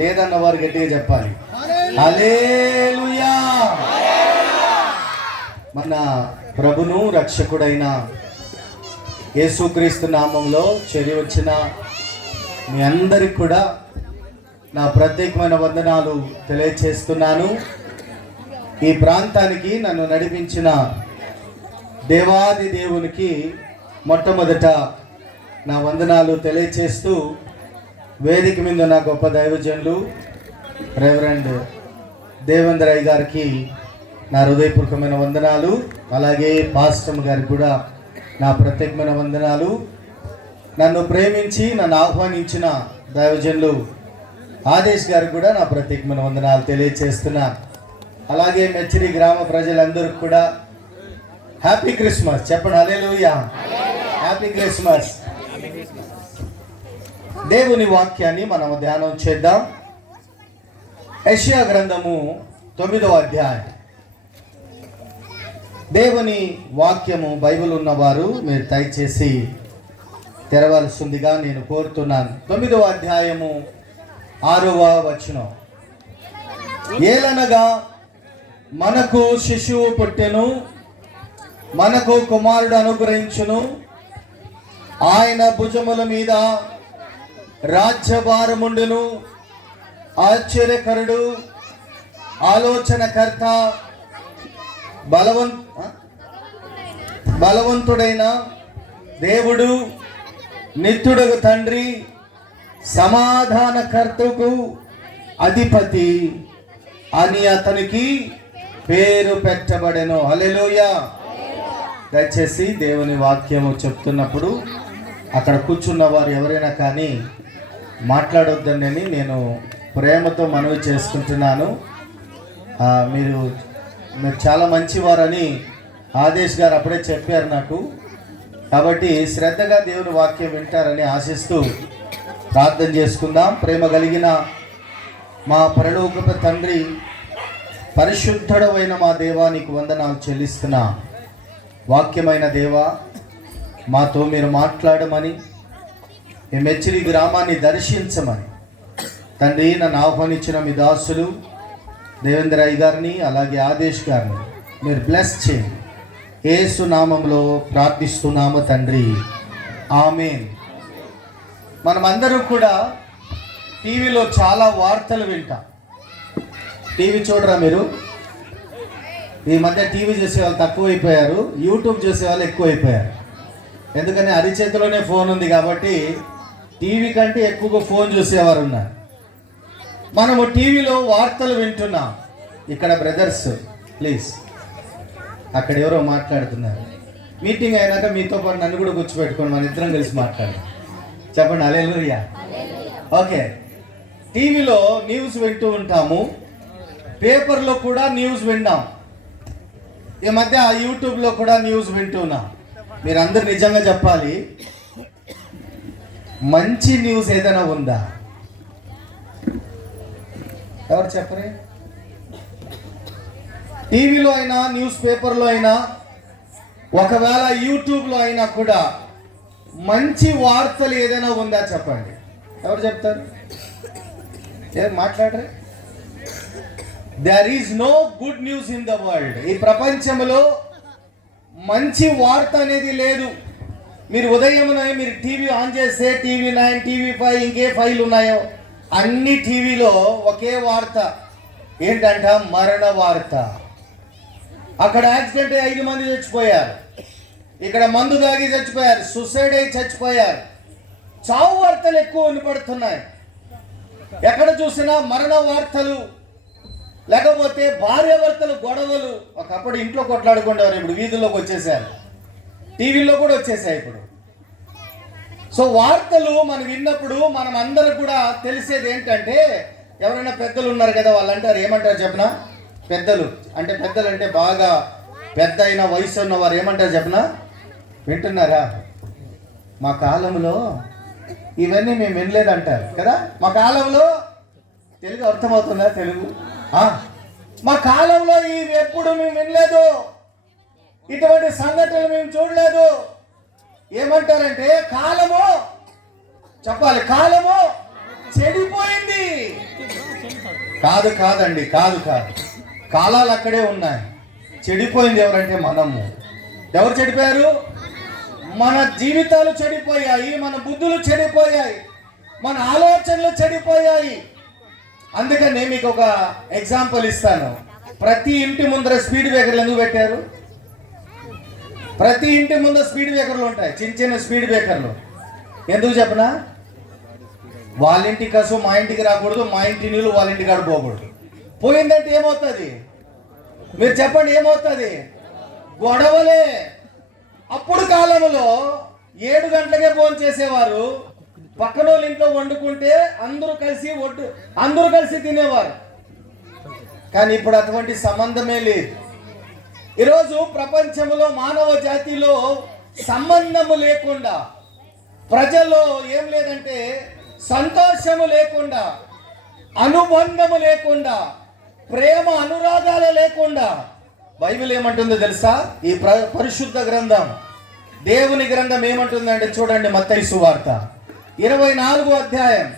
లేదన్న వారు గట్టిగా చెప్పాలి హల్లెలూయా. మన ప్రభును రక్షకుడైన యేసుక్రీస్తు నామంలో చేరి వచ్చిన మీ అందరికి కూడా నా ప్రత్యేకమైన వందనాలు తెలియచేస్తున్నాను. ఈ ప్రాంతానికి నన్ను నడిపించిన దేవాది దేవునికి మొట్టమొదట నా వందనాలు తెలియచేస్తూ, వేదిక మీద నా గొప్ప దైవజనులు రెవరెండ్ దేవేంద్రయ్య గారికి నా హృదయపూర్వకమైన వందనాలు, అలాగే పాస్టర్ గారికి కూడా నా ప్రత్యేకమైన వందనాలు. నన్ను ప్రేమించి నన్ను ఆహ్వానించిన దైవజనులు ఆదేశ్ గారికి కూడా నా ప్రత్యేకమైన వందనాలు తెలియచేస్తున్నా. అలాగే మెచ్చిరి గ్రామ ప్రజలందరికీ కూడా హ్యాపీ క్రిస్మస్ చెప్పండి. హల్లెలూయా, హ్యాపీ క్రిస్మస్. దేవుని వాక్యాన్ని మనం ధ్యానం చేద్దాం. యెషయా గ్రంథము 9వ అధ్యాయం. దేవుని వాక్యము బైబిల్ ఉన్నవారు మీరు దయచేసి తెరవలసిందిగా నేను కోరుతున్నాను. 9వ అధ్యాయము 6వ వచనం. ఏలనగా మనకు శిశువు పుట్టెను, మనకు కుమారుడు అనుగ్రహించును, ఆయన భుజముల మీద రాజ్యభారముండును. ఆశ్చర్యకరుడు, ఆలోచనకర్త, బలవంతుడైన దేవుడు, నిత్యుడగు తండ్రి, సమాధానకర్తకు అధిపతి అని అతనికి పేరు పెట్టబడెను. హల్లెలూయా. దయచేసి దేవుని వాక్యము చెప్తున్నప్పుడు అక్కడ కూర్చున్న వారు ఎవరైనా కానీ మాట్లాడొద్దని నేను ప్రేమతో మనవి చేసుకుంటున్నాను. మీరు చాలా మంచివారని ఆదేశ్ గారు అప్పుడే చెప్పారు నాకు. కాబట్టి శ్రద్ధగా దేవుని వాక్యం వింటారని ఆశిస్తూ ప్రార్థన చేసుకుందాం. ప్రేమ కలిగిన మా పరలోకపు తండ్రి, పరిశుద్ధుడమైన మా దేవానికి వందనాలు చెల్లిస్తున్నా. వాక్యమైన దేవా, మాతో మీరు మాట్లాడమని, ఈ మెచ్చిరి గ్రామాన్ని దర్శించమని తండ్రి నన్ను ఆహ్వానించిన మీ దాసులు దేవేంద్రయ్య గారిని అలాగే ఆదేశ్ గారిని మీరు బ్లెస్ చేయండి. యేసు నామంలో ప్రార్థిస్తున్నాము తండ్రి, ఆమేన్. మనమందరం కూడా టీవీలో చాలా వార్తలు వింటాం. టీవీ చూడరా మీరు? ఈ మధ్య టీవీ చూసే వాళ్ళు తక్కువైపోయారు, యూట్యూబ్ చూసే వాళ్ళు ఎక్కువైపోయారు. ఎందుకని అరిచేతిలోనే ఫోన్ ఉంది కాబట్టి టీవీ కంటే ఎక్కువగా ఫోన్ చూసేవారు ఉన్నారు. మనము టీవీలో వార్తలు వింటున్నాం. ఇక్కడ బ్రదర్స్ ప్లీజ్, అక్కడ ఎవరో మాట్లాడుతున్నారు. మీటింగ్ అయినాక మీతో పాటు నన్ను కూడా కూర్చోబెట్టుకోండి, మన ఇద్దరం కలిసి మాట్లాడాలి. చెప్పండి హల్లెలూయా. ఓకే, టీవీలో న్యూస్ వింటూ ఉంటాము, పేపర్లో కూడా న్యూస్ విన్నాం, ఈ మధ్య యూట్యూబ్లో కూడా న్యూస్ వింటున్నాం. మీరందరూ నిజంగా చెప్పాలి, మంచి న్యూస్ ఏదైనా ఉందా? ఎవరు చెప్పరే? టీవీలో అయినా, న్యూస్ పేపర్లో అయినా, ఒకవేళ యూట్యూబ్లో అయినా కూడా మంచి వార్తలు ఏదైనా ఉందా చెప్పండి. ఎవరు చెప్తారు? ఏం మాట్లాడరే? There is no good news in the world. ఈ ప్రపంచంలో మంచి వార్త అనేది లేదు. మీరు ఉదయమున మీరు టీవీ ఆన్ చేస్తే TV9, TV5, ఇంకే ఫైల్ ఉన్నాయో అన్ని టీవీలో ఒకే వార్త ఏంటంట? మరణ వార్త. అక్కడ యాక్సిడెంట్ 5 మంది చచ్చిపోయారు, ఇక్కడ మందు తాగి చచ్చిపోయారు, సూసైడ్ అయి చచ్చిపోయారు. చావు వార్తలు ఎక్కువ వినపడుతున్నాయి. ఎక్కడ చూసినా మరణ వార్తలు, లేకపోతే భార్యాభర్తలు గొడవలు. ఒకప్పుడు ఇంట్లో కొట్లాడుకునేవారు, ఇప్పుడు వీధుల్లోకి వచ్చేసారు, టీవీలో కూడా వచ్చేసాయి ఇప్పుడు. సో వార్తలు మనం విన్నప్పుడు మనం అందరికి కూడా తెలిసేది ఏంటంటే, ఎవరైనా పెద్దలు ఉన్నారు కదా, వాళ్ళు అంటారు, ఏమంటారు చెప్పనా? పెద్దలు అంటే బాగా పెద్ద అయిన వయసు ఉన్నవారు ఏమంటారు చెప్పనా? వింటున్నారా? మా కాలంలో ఇవన్నీ మేము వినలేదంటారు కదా. మా కాలంలో, తెలుగు అర్థమవుతుందా? తెలుగు మా కాలంలో ఇవి ఎప్పుడు మేము వినలేదు, ఇటువంటి సంఘటనలు మేము చూడలేదు. ఏమంటారంటే కాలము, చెప్పాలి, కాలము చెడిపోయింది. కాదండి, కాదు. కాలాలు అక్కడే ఉన్నాయి. చెడిపోయింది ఎవరంటే మనము. ఎవరు చెడిపోయారు? మన జీవితాలు చెడిపోయాయి, మన బుద్ధులు చెడిపోయాయి, మన ఆలోచనలు చెడిపోయాయి. అందుకని మీకు ఒక ఎగ్జాంపుల్ ఇస్తాను. ప్రతి ఇంటి ముందర స్పీడ్ బ్రేకర్లు ఎందుకు పెట్టారు? ప్రతి ఇంటి ముందర స్పీడ్ బ్రేకర్లు ఉంటాయి, చిన్న స్పీడ్ బ్రేకర్లు. ఎందుకు చెప్పనా? వాళ్ళ ఇంటి కసు మా ఇంటికి రాకూడదు, మా ఇంటి నీళ్ళు వాళ్ళ ఇంటికి ఆడిపోకూడదు. పోయిందంటే ఏమవుతుంది? మీరు చెప్పండి, ఏమవుతుంది? గొడవలే. అప్పుడు కాలంలో 7 గంటలకే భోజనం చేసేవారు. పక్కన వాళ్ళ ఇంట్లో వండుకుంటే అందరూ కలిసి తినేవారు. కానీ ఇప్పుడు అటువంటి సంబంధమే లేదు. ఈరోజు ప్రపంచంలో మానవ జాతిలో సంబంధము లేకుండా, ప్రజల్లో ఏం లేదంటే సంతోషము లేకుండా, అనుబంధము లేకుండా, ప్రేమ అనురాగాలు లేకుండా, బైబిల్ ఏమంటుందో తెలుసా? ఈ పరిశుద్ధ గ్రంథం, దేవుని గ్రంథం ఏమంటుందంటే చూడండి, మత్తయి సువార్త 24వ అధ్యాయం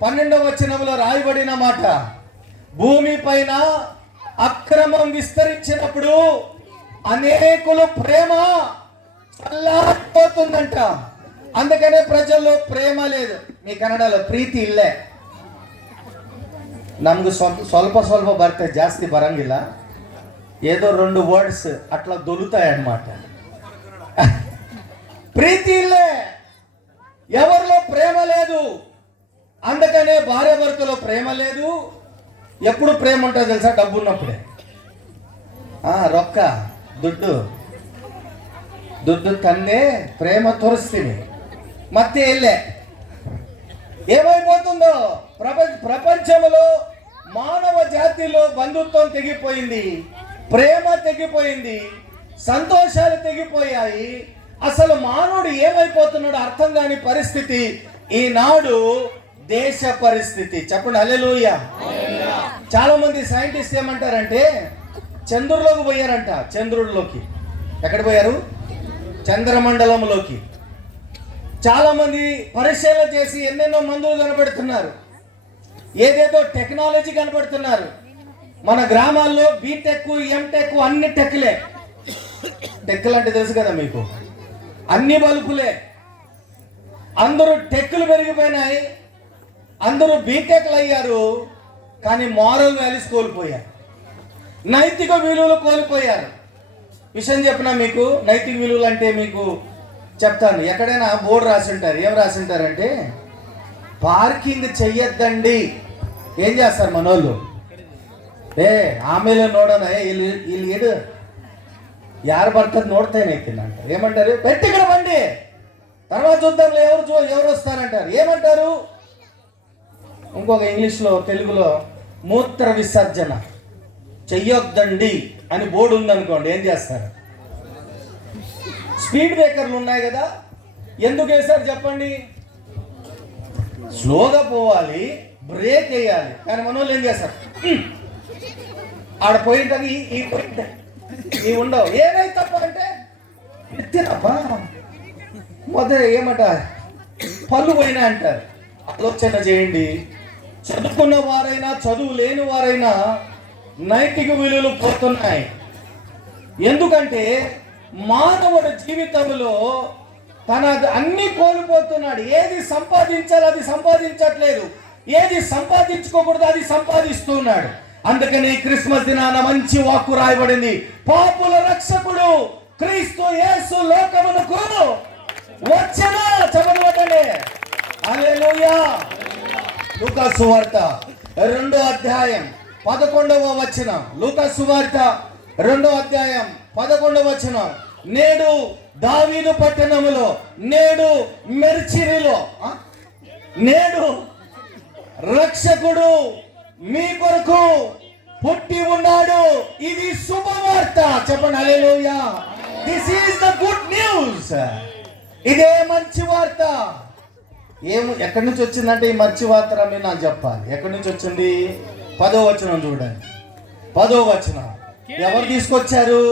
12వ వచనంలో రాయబడిన మాట, భూమి పైన అక్రమం విస్తరించినప్పుడు అనేకులు ప్రేమ చల్లారిపోతుందంట. అందుకనే ప్రజల్లో ప్రేమ లేదు. మీ కన్నడలో ప్రీతి ఇల్లే. ನಮ್ಗೆ ಸ್ವಲ್ಪ ಬರ್ತೆ, ಜಾಸ್ತಿ ಬರಂಗಿಲ್ಲ. ఏదో 2 వర్డ్స్ అట్లా దొరుకుతాయి అన్నమాట. ప్రీతి ఇల్లే, ఎవరిలో ప్రేమ లేదు. అందుకనే భార్య భర్తలో ప్రేమ లేదు. ఎప్పుడు ప్రేమ ఉంటుంది తెలుసా? డబ్బు ఉన్నప్పుడే. రొక్క ದುಡ್ಡು ತಂದೆ ప్రేమ తోరిస్తుంది. ಮತ್ತೆ ఇల్లే ఏమైపోతుందో ప్రపంచంలో మానవ జాతిలో బంధుత్వం తెగిపోయింది, ప్రేమ తెగిపోయింది, సంతోషాలు తెగిపోయాయి. అసలు మానవుడు ఏమైపోతున్నాడు అర్థం కాని పరిస్థితి ఈనాడు దేశ పరిస్థితి. చెప్పండి హల్లెలూయా. చాలా మంది సైంటిస్ట్ ఏమంటారంటే చంద్రుల్లోకి పోయారంట. చంద్రుడిలోకి ఎక్కడ పోయారు? చంద్రమండలంలోకి. చాలా మంది పరిశీలన చేసి ఎన్నెన్నో మందులు కనబడుతున్నారు, ఏదేదో టెక్నాలజీ కనబడుతున్నారు. మన గ్రామాల్లో బీటెక్, ఎంటెక్ అన్ని టెక్లే. టెక్లు అంటే తెలుసు కదా మీకు, అన్ని బల్బులే. అందరూ టెక్లు పెరిగిపోయినాయి, అందరూ బీటెక్లు అయ్యారు. కానీ మారల్ వాల్యూస్ కోల్పోయారు, నైతిక విలువలు కోల్పోయారు. విషయం చెప్పినా మీకు, నైతిక విలువలు అంటే మీకు చెప్తాను. ఎక్కడైనా బోర్డు రాసి ఉంటారు. ఏం రాసి ఉంటారంటే పార్కింగ్ చెయ్యొద్దండి. ఏం చేస్తారు మనోళ్ళు? ఆమెలో ನೋಡೋಣ, ಇಲ್ಲಿ ಇಡು, ಯಾರು ಬರ್ತಾರೆ ನೋಡ್ತೇನೆ అంటారు. ఏమంటారు? పెట్టి ఇక్కడ బండి, తర్వాత చూద్దాం ఎవరు వస్తారంటారు. ఏమంటారు? ఇంకొక ఇంగ్లీష్లో, తెలుగులో మూత్ర విసర్జన చెయ్యొద్దండి అని బోర్డు ఉందనుకోండి, ఏం చేస్తారు? స్పీడ్ బ్రేకర్లు ఉన్నాయి కదా, ఎందుకు వేశారు చెప్పండి? స్లోగా పోవాలి, బ్రేక్ వేయాలి. కానీ మన వాళ్ళు ఏం చేస్తారు? ఆడ పోయింటది ఈ ఉండవు. ఏదైతే తప్ప అంటే ఎత్తినప్పా మొదట ఏమట పళ్ళు పోయినా అంటారు. ఆలోచన చేయండి. చదువుకున్న వారైనా చదువు లేని వారైనా నైతిక విలువలు పోతున్నాయి. ఎందుకంటే మానవుడి జీవితంలో తన అన్ని కోల్పోతున్నాడు. ఏది సంపాదించాలి అది సంపాదించట్లేదు, ఏది సంపాదించుకోకూడదు అది సంపాదిస్తున్నాడు. అందుకని క్రిస్మస్ దినాన మంచి వాక్కు రాయబడింది, పాపుల రక్షకుడు క్రీస్తు యేసు లోకమునకు వచ్చెను. చెప్పండి హల్లెలూయా. లూకా సువార్త 2వ అధ్యాయం 11వ వచనం. లూకా సువార్త 2వ అధ్యాయం 11వ వచనం. నేడు దావీదు పట్టణములో, నేడు మెర్చిరిలో, నేడు రక్షకుడు మీ కొరకు పుట్టి ఉన్నాడు. ఇది శుభవార్త. చెప్పండి hallelujah. This is the good news. ఇదే మంచి వార్త. ఎక్కడి నుంచి వచ్చిందంటే ఈ మంచి వార్త మీరు నాకు చెప్పాలి. ఎక్కడి నుంచి వచ్చింది? 10వ వచనం చూడండి. 10వ వచనం ఎవరు తీసుకొచ్చారు?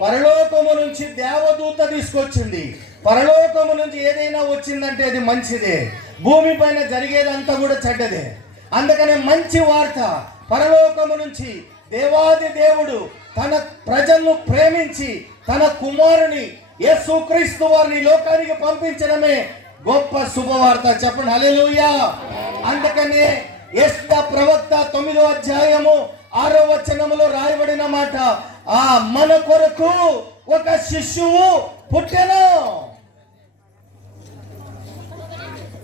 పరలోకము నుంచి దేవదూత తీసుకొచ్చింది. పరలోకము నుంచి ఏదైనా వచ్చిందంటే అది మంచిదే. భూమి పైన జరిగేదంతా కూడా చెడ్డదే. అందుకనే మంచి వార్త, పరలోకము నుంచి దేవాది దేవుడు తన ప్రజలను ప్రేమించి తన కుమారుని యేసుక్రీస్తు వారిని లోకానికి పంపించడమే గొప్ప శుభవార్త. చెప్పండి హల్లెలూయా. అందుకనే యెషయా ప్రవక్త 9వ అధ్యాయము 6వ వచనములో రాయబడిన మాట, ఆ మన కొరకు ఒక శిశువు పుట్టెను.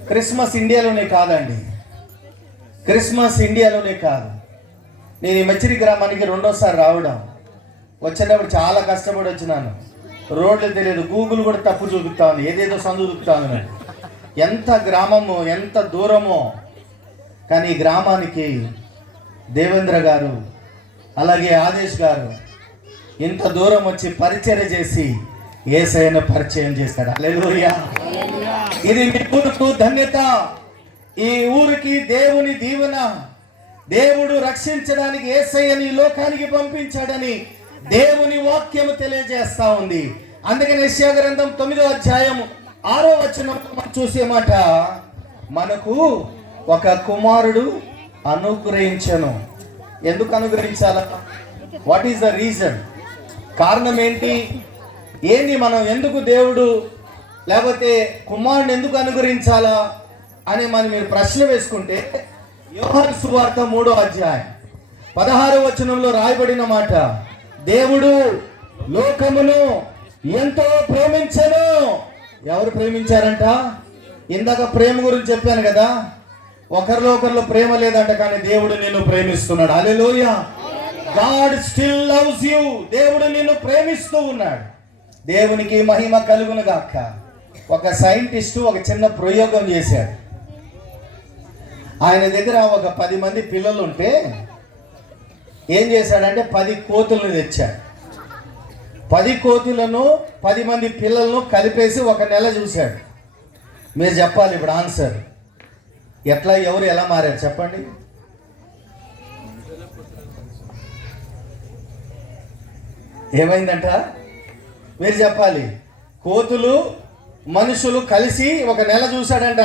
క్రిస్మస్ ఇండియాలోనే కాదండి, క్రిస్మస్ ఇండియాలోనే కాదు. నేను ఈ మెచ్చిరి గ్రామానికి 2వసారి రావడం, వచ్చినప్పుడు చాలా కష్టపడి వచ్చినాను. రోడ్లు తెలియదు, గూగుల్ కూడా తప్పు చూపిస్తాను, ఏదేదో సందు చూపుతాను. ఎంత గ్రామము, ఎంత దూరమో. కానీ ఈ గ్రామానికి దేవేంద్ర గారు అలాగే ఆదేశ్ గారు ఇంత దూరం వచ్చి పరిచయం చేసి యేసయ్యను పరిచయం చేశాడు. హల్లెలూయా. ఇది మీ ఊరుకు ధన్యత, ఈ ఊరికి దేవుని దీవెన. దేవుడు రక్షించడానికి యేసయ్యని లోకానికి పంపించాడని దేవుని వాక్యము తెలియజేస్తా ఉంది. అందుకని యెషయా గ్రంథం 9వ అధ్యాయం 6వ వచనం చూసే మాట, మనకు ఒక కుమారుడు అనుగ్రహించను. ఎందుకు అనుగ్రహించాలా? What is the reason? కారణం ఏంటి? ఏంటి మనం ఎందుకు దేవుడు లేకపోతే కుమారుని ఎందుకు అనుగ్రహించాలా అని మీరు ప్రశ్న వేసుకుంటే, యోహాను సువార్త 3వ అధ్యాయం 16వ వచనంలో రాయబడిన మాట, దేవుడు లోకమును ఎంతో ప్రేమించెను. ఎవరు ప్రేమించారంట? ఇందాక ప్రేమ గురించి చెప్పాను కదా, ఒకరిలో ఒకరిలో ప్రేమ లేదంట, కానీ దేవుడు నిన్ను ప్రేమిస్తున్నాడు. Hallelujah. God still loves you. దేవుడు నిన్ను ప్రేమిస్తూ ఉన్నాడు. దేవునికి మహిమ కలుగును గాక. ఒక సైంటిస్టు ఒక చిన్న ప్రయోగం చేశాడు. ఆయన దగ్గర ఒక 10 మంది పిల్లలు ఉంటే ఏం చేశాడంటే 10 కోతులను తెచ్చాడు. 10 కోతులను 10 మంది పిల్లలను కలిపేసి 1 నెల చూశాడు. మీరు చెప్పాలి ఇప్పుడు ఆన్సర్. ఎట్లా, ఎవరు ఎలా మారారు చెప్పండి. ఏమైందంట? మీరు చెప్పాలి. కోతులు మనుషులు కలిసి 1 నెల చూశాడంట.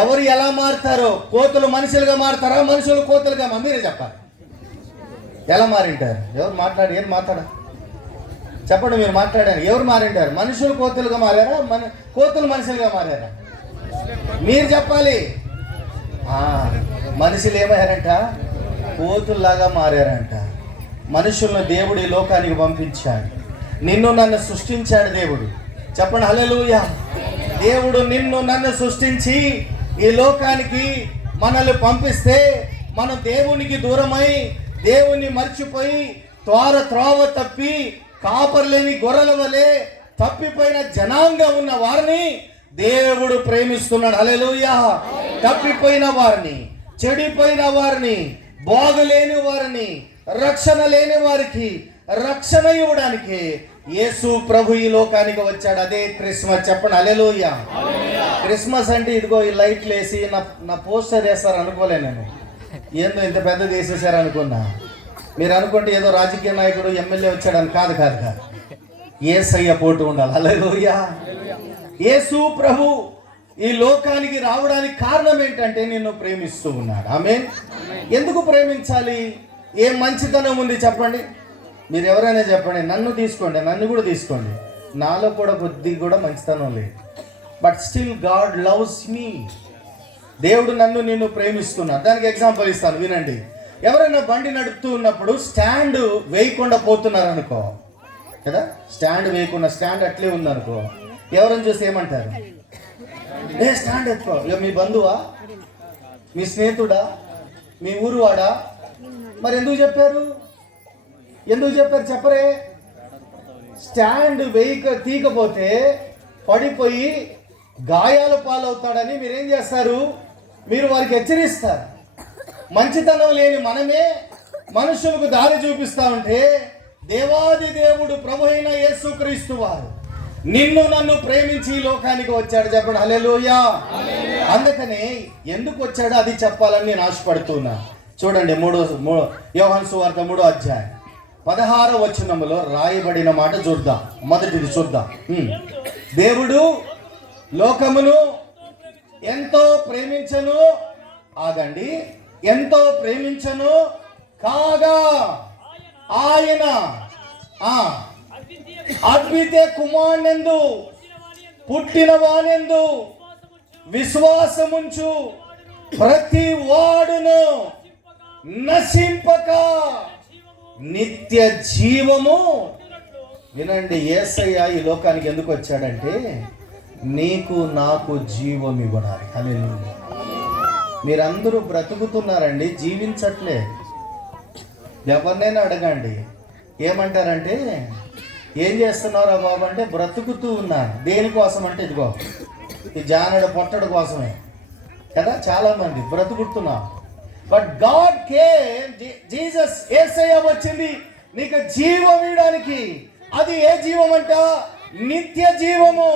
ఎవరు ఎలా మారుతారో, కోతులు మనుషులుగా మారుతారా, మనుషులు కోతులుగా? మీరే చెప్పాలి. ఎలా మారింటారు? ఎవరు మాట్లాడి ఏం మాట్లాడా చెప్పండి. మీరు మాట్లాడారు, ఎవరు మారింటారు? మనుషులు కోతులుగా మారారా, కోతులు మనుషులుగా మారారా? మీరు చెప్పాలి. మనుషులు ఏమయ్యారంట? కోతుల్లాగా మారారంట. మనుషులను దేవుడు ఈ లోకానికి పంపించాడు. నిన్ను నన్ను సృష్టించాడు దేవుడు. చెప్పండి హల్లెలూయా. దేవుడు నిన్ను నన్ను సృష్టించి ఈ లోకానికి మనల్ని పంపిస్తే మనం దేవునికి దూరమై దేవుని మర్చిపోయి త్రోవ తప్పి కాపర్లేని గొర్రెల వలె తప్పిపోయిన జనాంగం ఉన్న వారిని దేవుడు ప్రేమిస్తున్నాడు. హల్లెలూయా. తప్పిపోయిన వారిని, చెడిపోయిన వారిని, బాగులేని వారిని, రక్షణ లేని వారికి రక్షణ ఇవ్వడానికి యేసు ప్రభు ఈ లోకానికి వచ్చాడు. అదే క్రిస్మస్. చెప్పండి హల్లెలూయా. క్రిస్మస్ అంటే ఇదిగో ఈ లైట్లు వేసి నా పోస్టర్ వేస్తారు అనుకోలే నేను. ఏందో ఇంత పెద్దది వేసేసారు అనుకున్నా. మీరు అనుకుంటే ఏదో రాజకీయ నాయకుడు ఎమ్మెల్యే వచ్చాడని. కాదు కాదు కాదు. యేసయ్య పోటు ఉండాలి. హల్లెలూయా. యేసు ప్రభు ఈ లోకానికి రావడానికి కారణం ఏంటంటే నిన్ను ప్రేమిస్తూ ఉన్నాడు. ఆమేన్. ఎందుకు ప్రేమించాలి? ఏం మంచితనం ఉంది చెప్పండి. మీరు ఎవరైనా చెప్పండి, నన్ను తీసుకోండి, నన్ను కూడా తీసుకోండి, నాలో కూడా కొద్దిగా కూడా మంచితనం లేదు. But still God loves me. దేవుడు నిన్ను ప్రేమిస్తున్నాడు. దానికి ఎగ్జాంపుల్ ఇస్తాను, వినండి. ఎవరైనా బండి నడుపుతూ ఉన్నప్పుడు స్టాండ్ వేయకుండా పోతున్నారు అనుకో కదా, స్టాండ్ వేయకుండా స్టాండ్ అట్లే ఉందనుకో, ఎవరైనా చూసి ఏమంటారు? స్టాండ్ ఎత్తుకో. ఇక మీ బంధువా, మీ స్నేహితుడా, మీ ఊరు వాడా? మరి ఎందుకు చెప్పారు? చెప్పరే. స్టాండ్ తీయకపోతే పడిపోయి గాయాలు పాలవుతాడని మీరేం చేస్తారు? మీరు వారికి హెచ్చరిస్తారు. మంచితనం లేని మనమే మనుషులకు దారి చూపిస్తా ఉంటే దేవాది దేవుడు ప్రభు అయిన యేసుక్రీస్తు వారు నిన్ను నన్ను ప్రేమించి లోకానికి వచ్చాడు. చెప్పండి హల్లెలూయా. అందుకనే ఎందుకు వచ్చాడో అది చెప్పాలని నేను ఆశపడుతున్నా. చూడండి, యోహాను సువార్త 3వ అధ్యాయం 16వ వచనములో రాయబడిన మాట చూద్దాం. మొదటిది చూద్దాం. దేవుడు లోకమును ఎంతో ప్రేమించెను. ఆగండి. ఎంతో ప్రేమించను కాగా ఆయన అద్వితీయ కుమారునందు పుట్టిన వానెందు విశ్వాసముంచు ప్రతి వాడును నశింపక నిత్య జీవము. వినండి, యేసయ్య ఈ లోకానికి ఎందుకు వచ్చాడంటే నీకు నాకు జీవం ఇవ్వడానికి. హల్లెలూయా. మీరందరూ బ్రతుకుతున్నారండి, జీవించట్లే. ఎవరినైనా అడగండి, ఏమంటారంటే ఏం చేస్తున్నారా బాబు అంటే బ్రతుకుతూ ఉన్నాను. దేనికోసం అంటే ఇదిగో ఈ జానడు పొట్టడు కోసమే కదా చాలా మంది బ్రతుకుతున్నాం. బట్ గాడ్ కేమ్, జీసస్ యేసయ్య వచ్చింది నీకు జీవం ఇవ్వడానికి. అది ఏ జీవం అంట? నిత్య జీవము,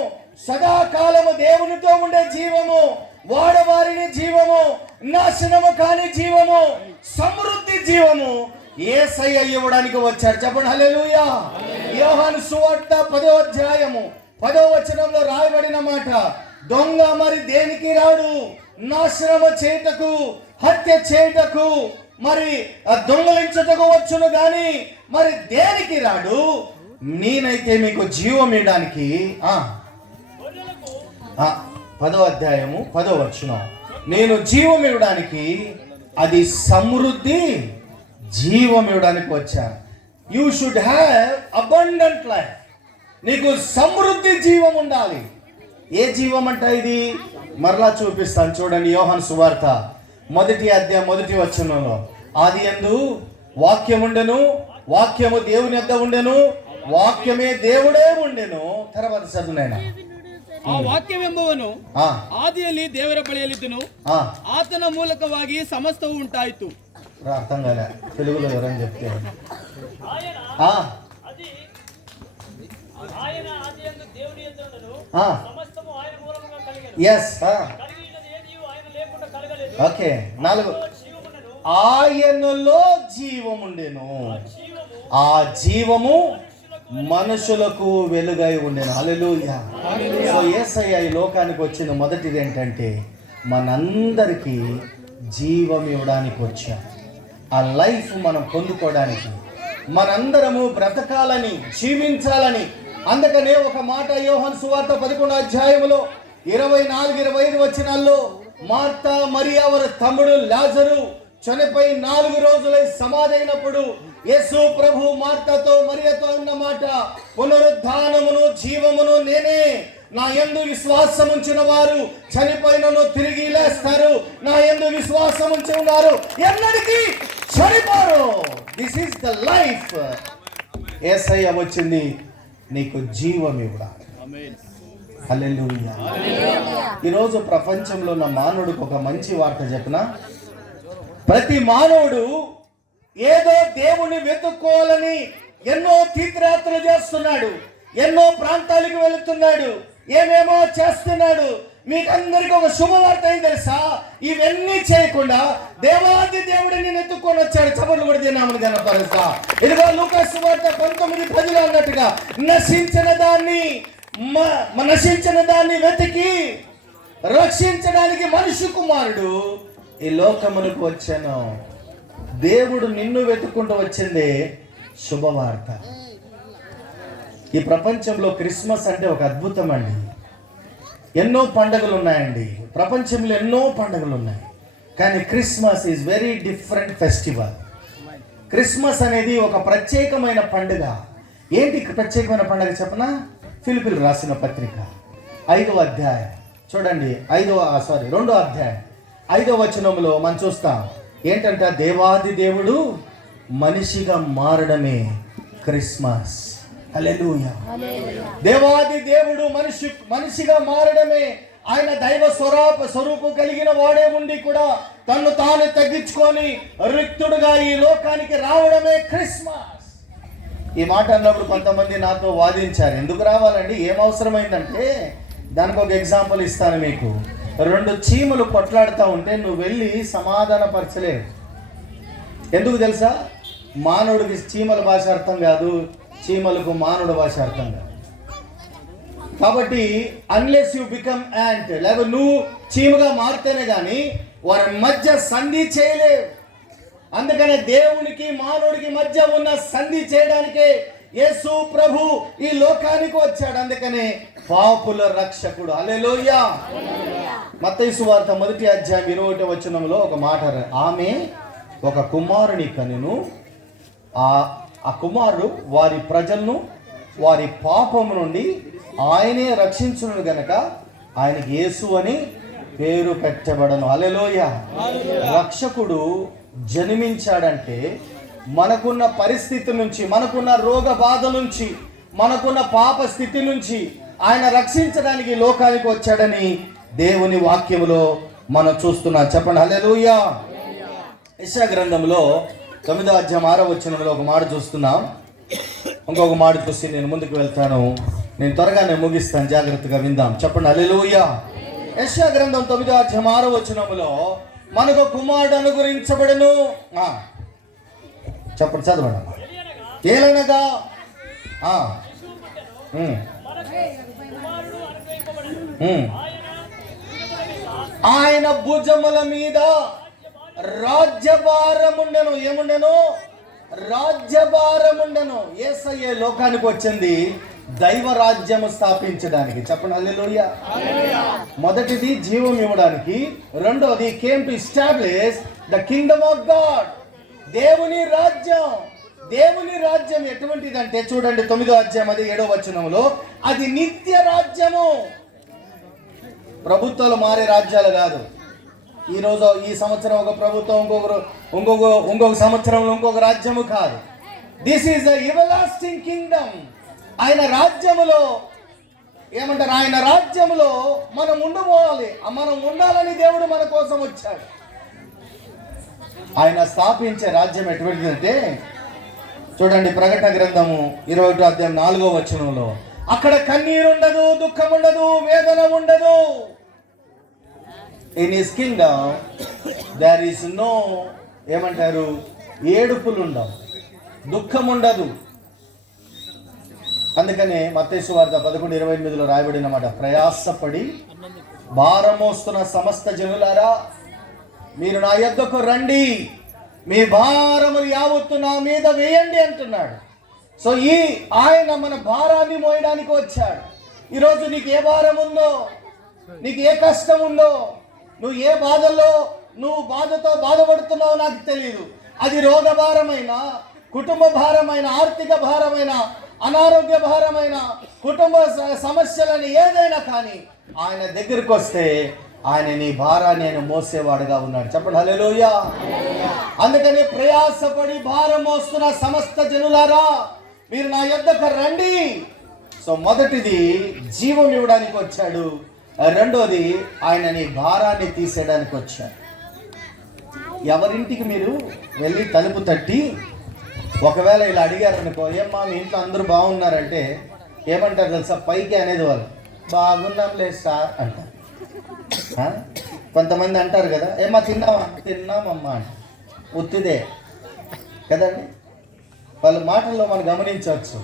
సదాకాలము దేవునితో ఉండే జీవము, వాడవారిని జీవము, నాశనము కాని జీవము, సమృద్ధి జీవము యేసయ్య ఇవ్వడానికి వచ్చాడు. చెప్పండి హల్లెలూయా. యోహాను సువార్త 10వ అధ్యాయము 10వ వచనంలో రాయబడిన మాట, దొంగ మరి దేనికి రాడు? నాశనము చేయుటకు, హత్య చేయుటకు, మరి దొంగలించుటకు వచ్చును గాని మరి దేనికి రాడు? నేనైతే మీకు జీవం ఇవ్వడానికి. 10వ అధ్యాయము 10వ వచనం, నేను జీవం ఇవ్వడానికి, అది సమృద్ధి జీవం ఇవ్వడానికి వచ్చాను. You should have abundant life. నీకు సమృద్ధి జీవం ఉండాలి. ఏ జీవం అంట ఇది? మరలా చూపిస్తాను చూడండి. యోహాను సువార్త 1వ అధ్యాయం 1వ వచనంలో, ఆది యందు వాక్యం ఉండెను, వాక్యము దేవుని యొద్ద ఉండెను, వాక్యమే దేవుడే ఉండెను. తర్వాత చదువునైనా, ಆ ವಾಕ್ಯವೆಂಬುವನು ಆದಿಯಲ್ಲಿ ದೇವರ ಬಳಿಯಲ್ಲಿದ್ದನು, ಆತನ ಮೂಲಕವಾಗಿ ಸಮಸ್ತವೂ ಉಂಟಾಯಿತು. అర్థం కాలే తెలుగులో ఎవరని చెప్తే ఓకే. 4, ఆయనలో జీవం ఉండెను, ఆ జీవము మనుషులకు వెలుగై ఉండెను. హల్లెలూయా. సో యేసయ్య ఈ లోకానికి వచ్చిన మొదటిది ఏంటంటే మనందరికీ జీవం ఇవ్వడానికి వచ్చాం. ఆ లైఫ్ మనం పొందుకోవడానికి, మనందరము బ్రతకాలని, జీవించాలని. అందుకనే ఒక మాట యోహాను సువార్త 11వ అధ్యాయములో 24-25 వచనాల్లో, మార్తా మరియా వారి తమ్ముడు లాజరు చనిపోయి 4 రోజులై సమాధైనప్పుడు యేసు ప్రభు మార్తాతో మరియతో అన్న మాట, పునరుద్ధానమును జీవమును నేనే, నా యందు విశ్వాసం ఉంచిన వారు చనిపోయినను తిరిగి లేస్తారు, నా యందు విశ్వాసం ఉంచి ఉన్నారు ఎన్నటికీ చనిపోరు. This is the life. Yesayya వచ్చింది నీకు జీవం ఇవ్వడానికి. హల్లెలూయా. ఈరోజు ప్రపంచంలో ఉన్న మానవుడికి ఒక మంచి వార్త చెప్పిన, ప్రతి మానవుడు ఏదో దేవుని వెతుక్కోవాలని ఎన్నో తీర్థయాత్రలు చేస్తున్నాడు, ఎన్నో ప్రాంతాలకు వెళుతున్నాడు, ఏమేమో చేస్తున్నాడు. మీకందరికి ఒక శుభవార్త ఏం తెలుసా? ఇవన్నీ చేయకుండా దేవాది దేవుడిని నేను ఎత్తుకొని వచ్చాడు. చపర్లు కూడా తిన్నామని కనపరుస్తా. ఇదిగో లూకాసు సువార్త 19:10 అన్నట్టుగా నశించిన దాన్ని వెతికి రక్షించడానికి మనిషి కుమారుడు ఈ లోకమునకు వచ్చాను. దేవుడు నిన్ను వెతుక్కుంటూ వచ్చిందే శుభవార్త. ఈ ప్రపంచంలో క్రిస్మస్ అంటే ఒక అద్భుతం అండి. ఎన్నో పండుగలు ఉన్నాయండి, ప్రపంచంలో ఎన్నో పండుగలు ఉన్నాయి. కానీ Christmas is very different festival. Christmas అనేది ఒక ప్రత్యేకమైన పండుగ. ఏంటి ప్రత్యేకమైన పండుగ చెప్పనా? ఫిలిప్పీయులకు రాసిన పత్రిక 5వ అధ్యాయం చూడండి, 2వ అధ్యాయం 5వ వచనంలో మనం చూస్తాం. ఏంటంట? దేవాది దేవుడు మనిషిగా మారడమే క్రిస్మస్. హల్లెలూయా. దేవాది దేవుడు మనిషిగా మారడమే. ఆయన దైవ స్వరూపం కలిగిన వాడే ఉండి కూడా తన్ను తాను తగ్గించుకొని రిక్తుడుగా ఈ లోకానికి రావడమే క్రిస్మస్. ఈ మాట అన్నప్పుడు కొంతమంది నాతో వాదించారు, ఎందుకు రావాలండి, ఏం అవసరమైందంటే దానికి ఒక ఎగ్జాంపుల్ ఇస్తాను మీకు. 2 చీమలు కొట్లాడుతూ ఉంటే నువ్వు వెళ్ళి సమాధానపరచలేవు. ఎందుకు తెలుసా? మానవుడికి చీమల భాష అర్థం కాదు, చీమలకు మానవుడి భాష అర్థం కాదు. కాబట్టి అన్లెస్ యూ బికమ్ యాంట్, లేకపోతే నువ్వు చీమగా మారితేనే కానీ వారి మధ్య సంధి చేయలేవు. అందుకనే దేవునికి మానవుడికి మధ్య ఉన్న సంధి చేయడానికే యేసు ప్రభు ఈ లోకానికి వచ్చాడు. అందుకనే పాపుల రక్షకుడు. హల్లెలూయా. మత్తయి సువార్త 1వ అధ్యాయం 21వ వచనంలో ఒక మాట, ఆమె ఒక కుమారుని కనెను, ఆ కుమారుడు వారి ప్రజలను వారి పాపము నుండి ఆయనే రక్షించును గనక ఆయనకి యేసు అని పేరు పెట్టబడను. హల్లెలూయా. రక్షకుడు జన్మించాడంటే మనకున్న పరిస్థితి నుంచి, మనకున్న రోగ బాధ నుంచి, మనకున్న పాప స్థితి నుంచి ఆయన రక్షించడానికి లోకానికి వచ్చాడని దేవుని వాక్యములో మనం చూస్తున్నాం. చెప్పండి హల్లెలూయా. యెషయా గ్రంథంలో 9వ అధ్యాయం 6వ వచనంలో ఒక మాట చూస్తున్నాం. ఇంకొక మాట చూసి నేను ముందుకు వెళ్తాను. నేను త్వరగానే ముగిస్తాను, జాగ్రత్తగా విందాం. చెప్పండి హల్లెలూయా. యెషయా గ్రంథం 9వ అధ్యాయం 6వ వచనంలో మనకు కుమారుడు అనుగ్రహించబడెను. చెప్పండి, చదవండి. ఏలనగా ఆయన భుజముల మీద రాజ్యభారముండెను. ఏముండెను? రాజ్యభారముండెను. యేసయ్య లోకానికి వచ్చింది దైవ రాజ్యము స్థాపించడానికి. చెప్పండి హల్లెలూయా. మొదటిది జీవం ఇవ్వడానికి, రెండోది came to establish the Kingdom of God. దేవుని రాజ్యం. దేవుని రాజ్యం ఎటువంటిదంటే చూడండి 9వ అధ్యాయం 7వ వచనంలో, అది నిత్య రాజ్యము. ప్రభుత్వాలు మారే రాజ్యాలు కాదు. ఈరోజు ఈ సంవత్సరం ఒక ప్రభుత్వం, ఇంకొక సంవత్సరంలో ఇంకొక రాజ్యము కాదు. This is the ఎవలాస్టింగ్ Kingdom. ఆయన రాజ్యములో ఏమంటారు? ఆయన రాజ్యములో మనం ఉండబోవాలి. మనం ఉండాలని దేవుడు మన కోసం వచ్చాడు. ఆయన స్థాపించే రాజ్యం ఎటువంటిదంటే చూడండి, ప్రకటన గ్రంథము 21వ అధ్యాయం 4వ వచనంలో, అక్కడ కన్నీరు ఉండదు, దుఃఖం ఉండదు, వేదన ఉండదు. In his kingdom there is no ఏమంటారు? ఏడుపులు ఉండవు, దుఃఖం ఉండదు. అందుకనే మత్తయి సువార్త 11:28లో రాయబడిన మాట, ప్రయాసపడి భారమోస్తున్న సమస్త జనులారా మీరు నా యొద్దకు రండి, మీ భారములు యావత్తు నా మీద వేయండి అంటున్నాడు. సో ఆయన మన భారాన్ని మోయడానికి వచ్చాడు. ఈరోజు నీకు ఏ భారం ఉందో, నీకు ఏ కష్టం ఉందో, నువ్వు ఏ బాధల్లో నువ్వు బాధతో బాధపడుతున్నావో నాకు తెలియదు. అది రోగ భారమైన, కుటుంబ భారమైన, ఆర్థిక భారమైన, అనారోగ్య భారమైన, కుటుంబ సమస్యలని ఏదైనా కానీ ఆయన దగ్గరికి వస్తే ఆయన నీ భారాన్ని ఆయన మోసేవాడుగా ఉన్నాడు. చెప్పండి హల్లెలూయా. అందుకని ప్రయాసపడి భారం మోస్తున్న సమస్త జనులారా మీరు నా యొద్దకు రండి. సో మొదటిది జీవం ఇవ్వడానికి వచ్చాడు, రెండోది ఆయన నీ భారాన్ని తీసేయడానికి వచ్చాడు. ఎవరింటికి మీరు వెళ్ళి తలుపు తట్టి ఒకవేళ ఇలా అడిగారనుకో, ఏమ్మా మీ ఇంట్లో అందరూ బాగున్నారంటే ఏమంటారు తెలుసా? పైకి అనేది వాళ్ళు బాగున్నాం లేదు సార్ అంటారు. కొంతమంది అంటారు కదా, ఏమ్మా తిన్నావా? తిన్నామమ్మా అంట. ఉత్తిదే కదండి. వాళ్ళ మాటల్లో మనం గమనించవచ్చు.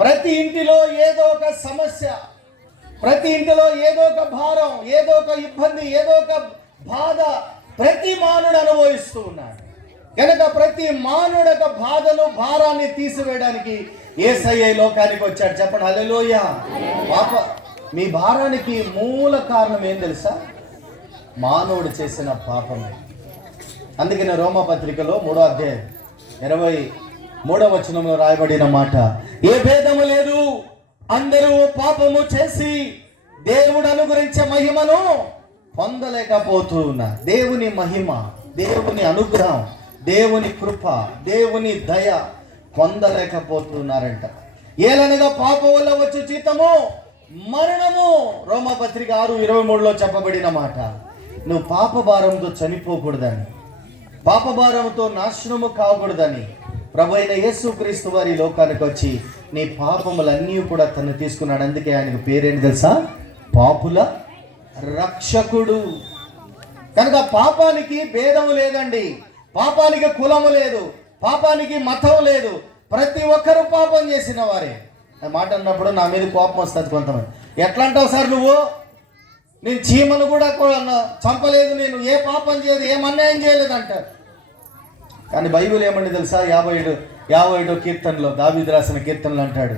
ప్రతి ఇంటిలో ఏదో ఒక సమస్య, ప్రతి ఇంటిలో ఏదో ఒక భారం, ఏదో ఒక ఇబ్బంది, ఏదో ఒక బాధ ప్రతి మానవుడు అనుభవిస్తూ ఉన్నాడు. కనుక ప్రతి మానవుడు యొక్క బాధను, భారాన్ని తీసివేయడానికి యేసయ్య లోకానికి వచ్చాడు. చెప్పండి హల్లెలూయా. పాప మీ భారానికి మూల కారణం ఏం తెలుసా? మానవుడు చేసిన పాపమే. అందుకని రోమాపత్రికలో 3వ అధ్యాయం 23వ వచనంలో రాయబడిన మాట, ఏ భేదము లేదు, అందరూ పాపము చేసి దేవుడు అనుగ్రహించే మహిమను పొందలేకపోతున్నారు. దేవుని మహిమ, దేవుని అనుగ్రహం, దేవుని కృప, దేవుని దయ పొందలేకపోతున్నారంట. ఏలనగా పాపం వల్ల వచ్చే జీతము మరణము. రోమాపత్రిక 6:23లో చెప్పబడిన మాట. నువ్వు పాప భారంతో చనిపోకూడదని, పాప భారంతో నాశనము కాకూడదని ప్రభు అయిన యేసుక్రీస్తు వారి లోకానికి వచ్చి నీ పాపములన్నీ కూడా తను తీసుకున్నాడు. అందుకే ఆయనకు పేరేంటి తెలుసా? పాపుల రక్షకుడు. కనుక పాపానికి భేదము లేదండి, పాపానికి కులము లేదు, పాపానికి మతం లేదు. ప్రతి ఒక్కరూ పాపం చేసిన వారే. మాట అన్నప్పుడు నా మీద కోపం వస్తుంది కొంతమంది. ఎట్లా అంటావు సార్ నువ్వు? నేను చీమను కూడా చంపలేదు, నేను ఏ పాపం చేయలేదు, ఏం అన్యాయం చేయలేదు అంటారు. కానీ బైబిల్ ఏమండి తెలుసా? 57 కీర్తనలో దావీదు రాసిన కీర్తనలు అంటాడు,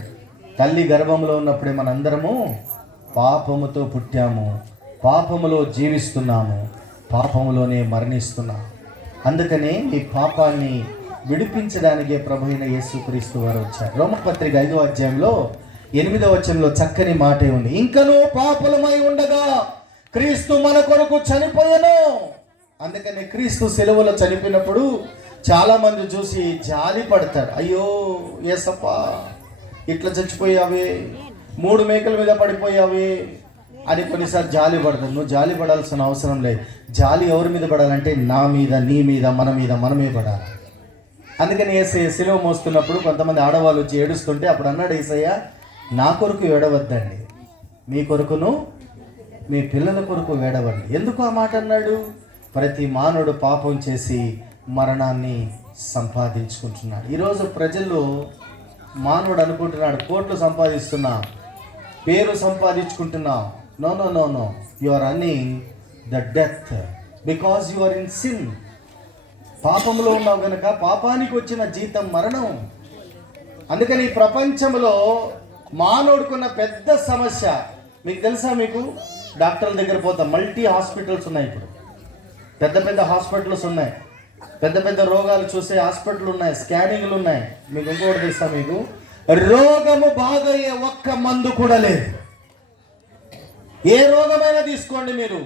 తల్లి గర్భంలో ఉన్నప్పుడే మనందరము పాపముతో పుట్టాము, పాపములో జీవిస్తున్నాము, పాపములోనే మరణిస్తున్నాము. అందుకనే ఈ పాపాన్ని విడిపించడానికే ప్రభు అయిన యేసుక్రీస్తు వారు వచ్చారు. రోమపత్రిక 5వ అధ్యాయంలో 8వ వచనంలో చక్కని మాటే ఉంది. ఇంకనూ పాపులమై ఉండగా క్రీస్తు మన కొరకు చనిపోయెను. అందుకని క్రీస్తు సిలువలో చనిపోయినప్పుడు చాలా మంది చూసి జాలి పడతారు. అయ్యో యేసప్పా, ఇట్లా చచ్చిపోయావే, 3 మేకల మీద పడిపోయావే అని కొన్నిసార్లు జాలి పడతారు. నువ్వు జాలి పడాల్సిన అవసరం లేదు. జాలి ఎవరి మీద పడాలంటే నా మీద, నీ మీద, మనమే పడాలి. అందుకని యేసయ్య సిలువ మోస్తున్నప్పుడు కొంతమంది ఆడవాళ్ళు వచ్చి ఏడుస్తుంటే అప్పుడు అన్నాడు యేసయ్య, నా కొరకు ఏడవద్దండి, మీ కొరకును మీ పిల్లల కొరకు ఏడవండి. ఎందుకు ఆ మాట అన్నాడు? ప్రతి మానవుడు పాపం చేసి మరణాన్ని సంపాదించుకుంటున్నాడు. ఈరోజు ప్రజల్లో మానవుడు అనుకుంటున్నాడు, కోట్లు సంపాదిస్తున్నా, పేరు సంపాదించుకుంటున్నా. No no no no, you are earning the death because you are in sin. పాపంలో ఉన్నావు కనుక పాపానికి వచ్చిన జీతం మరణం. అందుకని ఈ ప్రపంచంలో మానవుడుకున్న పెద్ద సమస్య మీకు తెలుసా? మీకు డాక్టర్ల దగ్గర పోతాం, మల్టీ హాస్పిటల్స్ ఉన్నాయి. ఇప్పుడు పెద్ద పెద్ద హాస్పిటల్స్ ఉన్నాయి, పెద్ద పెద్ద రోగాలు చూసే హాస్పిటల్ ఉన్నాయి, స్కానింగ్లు ఉన్నాయి. మీకు ఇంకోటి తెలుసా? మీకు రోగము బాగయ్యే ఒక్క మందు కూడా లేదు. ఏ రోగమైనా తీసుకోండి మీరు,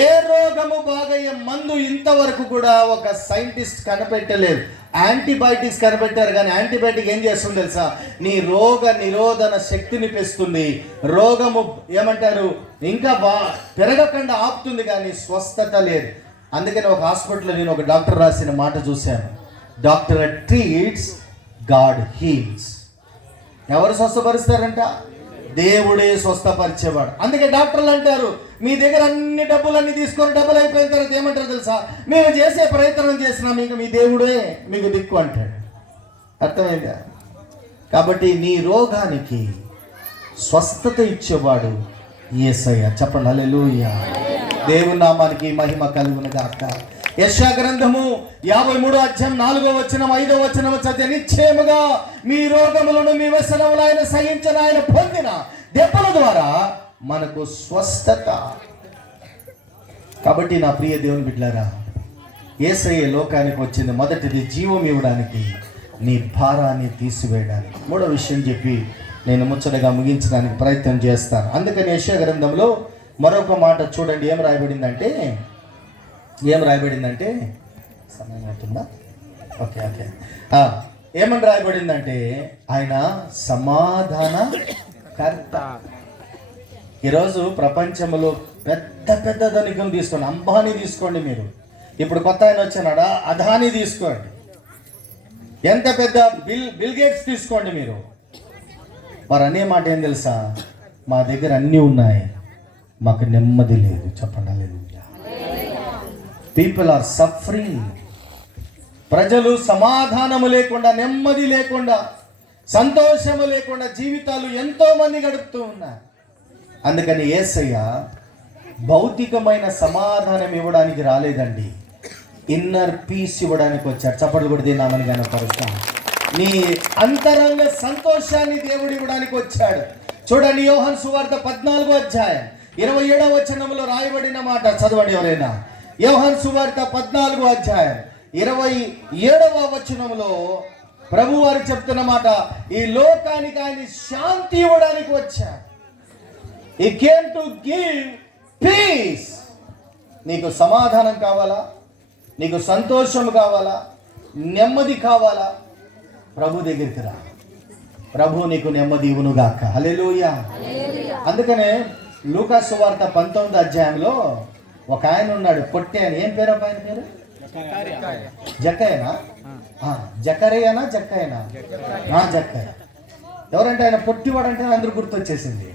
ఏ రోగము బాగయ్యే మందు ఇంతవరకు కూడా ఒక సైంటిస్ట్ కనిపెట్టలేదు. యాంటీబయాటిక్స్ కనిపెట్టారు, కానీ యాంటీబయాటిక్ ఏం చేస్తుంది తెలుసా? నీ రోగ నిరోధన శక్తిని పెంచుతుంది, రోగము ఏమంటారు ఇంకా పెరగకుండా ఆపుతుంది, కానీ స్వస్థత లేదు. అందుకని ఒక హాస్పిటల్లో నేను ఒక డాక్టర్ రాసిన మాట చూశాను, డాక్టర్ ట్రీట్స్, గాడ్ హీల్స్. ఎవరు స్వస్థపరుస్తారంట? దేవుడే స్వస్థపరిచేవాడు. అందుకే డాక్టర్లు అంటారు, మీ దగ్గర అన్ని డబ్బులన్నీ తీసుకొని డబ్బులు అయిపోయిన తర్వాత ఏమంటారు తెలుసా? మేము చేసే ప్రయత్నం చేసినా మీకు మీ దేవుడే మీకు దిక్కు అంటాడు. అర్థమైందా? కాబట్టి నీ రోగానికి స్వస్థత ఇచ్చేవాడు యేసయ్య. చెప్పండి హల్లెలూయా. దేవుని నామానికి మహిమ కలుగును గాక. యెషయా గ్రంథము 53వ అధ్యాయం 4వ వచనం 5వ వచనం చదివి, నిశ్చయముగా మీ రోగములను మీ వ్యసనములు ఆయన సహించిన, ఆయన పొందిన దెబ్బల ద్వారా మనకు స్వస్థత. కాబట్టి నా ప్రియ దేవుని బిడ్డలారా, యేసయ్య లోకానికి వచ్చింది మొదటిది జీవం ఇవ్వడానికి, నీ భారాన్ని తీసివేయడానికి. 3వ విషయం చెప్పి నేను ముచ్చటగా ముగించడానికి ప్రయత్నం చేస్తాను. అందుకని యెషయా గ్రంథంలో మరొక మాట చూడండి, ఏం రాయబడిందంటే సమయం అవుతుందా? ఓకే. ఏమని రాయబడిందంటే ఆయన సమాధాన కర్త. ఈరోజు ప్రపంచంలో పెద్ద పెద్ద ధనికులు తీసుకోండి, అంబానీ తీసుకోండి, మీరు ఇప్పుడు కొత్త ఆయన వచ్చినాడా, అదానీ తీసుకోండి, ఎంత పెద్ద బిల్ గేట్స్ తీసుకోండి, మీరు వారు అనే మాట ఏం తెలుసా? మా దగ్గర అన్నీ ఉన్నాయి, మాకు నెమ్మది లేదు. చెప్పండి హల్లెలూయా. People are suffering. ప్రజలు సమాధానము లేకుండా, నెమ్మది లేకుండా, సంతోషము లేకుండా జీవితాలు ఎంతో మంది గడుపుతూ ఉన్నారు. అందుకని యేసయ్య భౌతికమైన సమాధానం ఇవ్వడానికి రాలేదండి, ఇన్నర్ పీస్ ఇవ్వడానికి వచ్చారు. చప్పట్లు కూడా దీనామని కనపరుస్తాం. నీ అంతరంగ సంతోషాన్ని దేవుడు ఇవ్వడానికి వచ్చాడు. చూడండి, యోహాను సువార్త 14వ అధ్యాయం 27వ వచనంలో రాయబడిన మాట చదవండి ఎవరైనా. యోహాను సువార్త 14వ అధ్యాయం 27వ వచనంలో ప్రభు వారు చెప్తున్న మాట, ఈ లోకానికి ఆయన శాంతి ఇవ్వడానికి వచ్చాడు. He came to give peace. నీకు సమాధానం కావాలా? నీకు సంతోషం కావాలా? నెమ్మది కావాలా? ప్రభు దగ్గరికి రా, ప్రభు నీకు నెమ్మది ఇవ్వనుగాక. హల్లెలూయా. అందుకనే లూకా సువార్త 19వ అధ్యాయంలో ఒక ఆయన ఉన్నాడు, పొట్టి ఆయన. ఏం పేరు ఆయన పేరు? జక్కయ్యనా? జకరయ్యనా? జక్కయ్యనా? జక్కయ్య. ఎవరంటే ఆయన పొట్టివాడంటే అందరూ గుర్తొచ్చేసింది.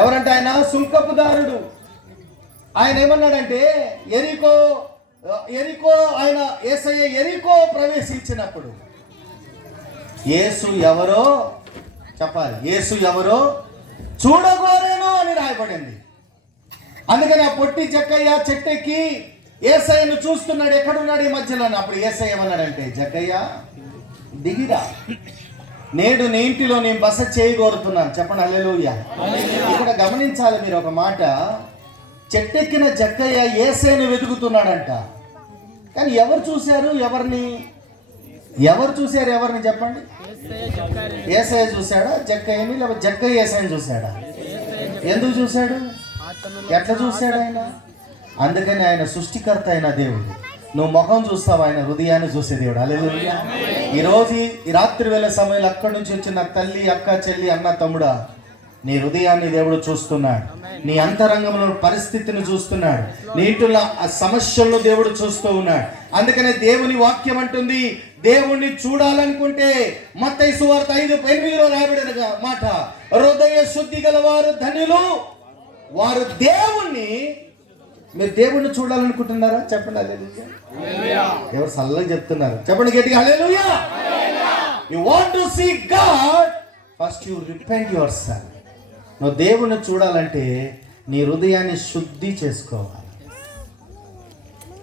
ఎవరంటే ఆయన సుంకపుదారుడు. ఆయన ఏమన్నాడంటే, ఎరికో ఆయన యేసయ్య ఎరికో ప్రవేశించినప్పుడు, యేసు ఎవరో చెప్పాలి, యేసు ఎవరో చూడగోరేను అని రాయబడింది. అందుకని ఆ పొట్టి జక్కయ్య చెట్టెక్కి యేసయ్యను చూస్తున్నాడు, ఎక్కడున్నాడు ఈ మధ్యలో. అప్పుడు యేసయ్య ఏమన్నాడంటే, జక్కయ్య దిగిరా, నేడు నీ ఇంటిలో నేను బస చేయగోరుతున్నాను. చెప్పండి హల్లెలూయా. ఇక్కడ గమనించాలి మీరు ఒక మాట. చెట్టెక్కిన జక్కయ్య యేసయ్యను వెతుకుతున్నాడంట. కానీ ఎవరు చూశారు ఎవరిని చెప్పండి? యేసయ్య చూశాడా జక్కయ్యని, లేకపోతే జక్కయ్య యేసయ్యని చూశాడా? ఎందుకు చూశాడు? ఎట్లా చూశాడు ఆయన? అందుకని ఆయన సృష్టికర్త అయిన దేవుడు. నువ్వు ముఖం చూస్తావు, ఆయన హృదయాన్ని చూసే దేవుడు. హల్లెలూయా. ఈరోజు ఈ రాత్రి వేళ సమయంలో అక్కడి నుంచి వచ్చిన తల్లి, అక్క, చెల్లి, అన్న, తమ్ముడా, నీ హృదయాన్ని దేవుడు చూస్తున్నాడు. నీ అంతరంగంలో పరిస్థితిని చూస్తున్నాడు. నీ ఇంట్లో ఆ సమస్యలను దేవుడు చూస్తూ ఉన్నాడు. అందుకనే దేవుని వాక్యం అంటుంది, దేవుణ్ణి చూడాలనుకుంటే మత్తయి సువార్త 5:8 రాయబడిన మాట, హృదయ శుద్ధి గలవారు ధన్యులు, వారు దేవుణ్ణి. మీరు దేవుణ్ణి చూడాలనుకుంటున్నారా? చెప్పండి హల్లెలూయా. ఎవరు సల్లగా చెప్తున్నారు? చెప్పండి గట్టిగా hallelujah. You want to see God, first you repent yourself. నువ్వు దేవుణ్ణి చూడాలంటే నీ హృదయాన్ని శుద్ధి చేసుకోవాలి.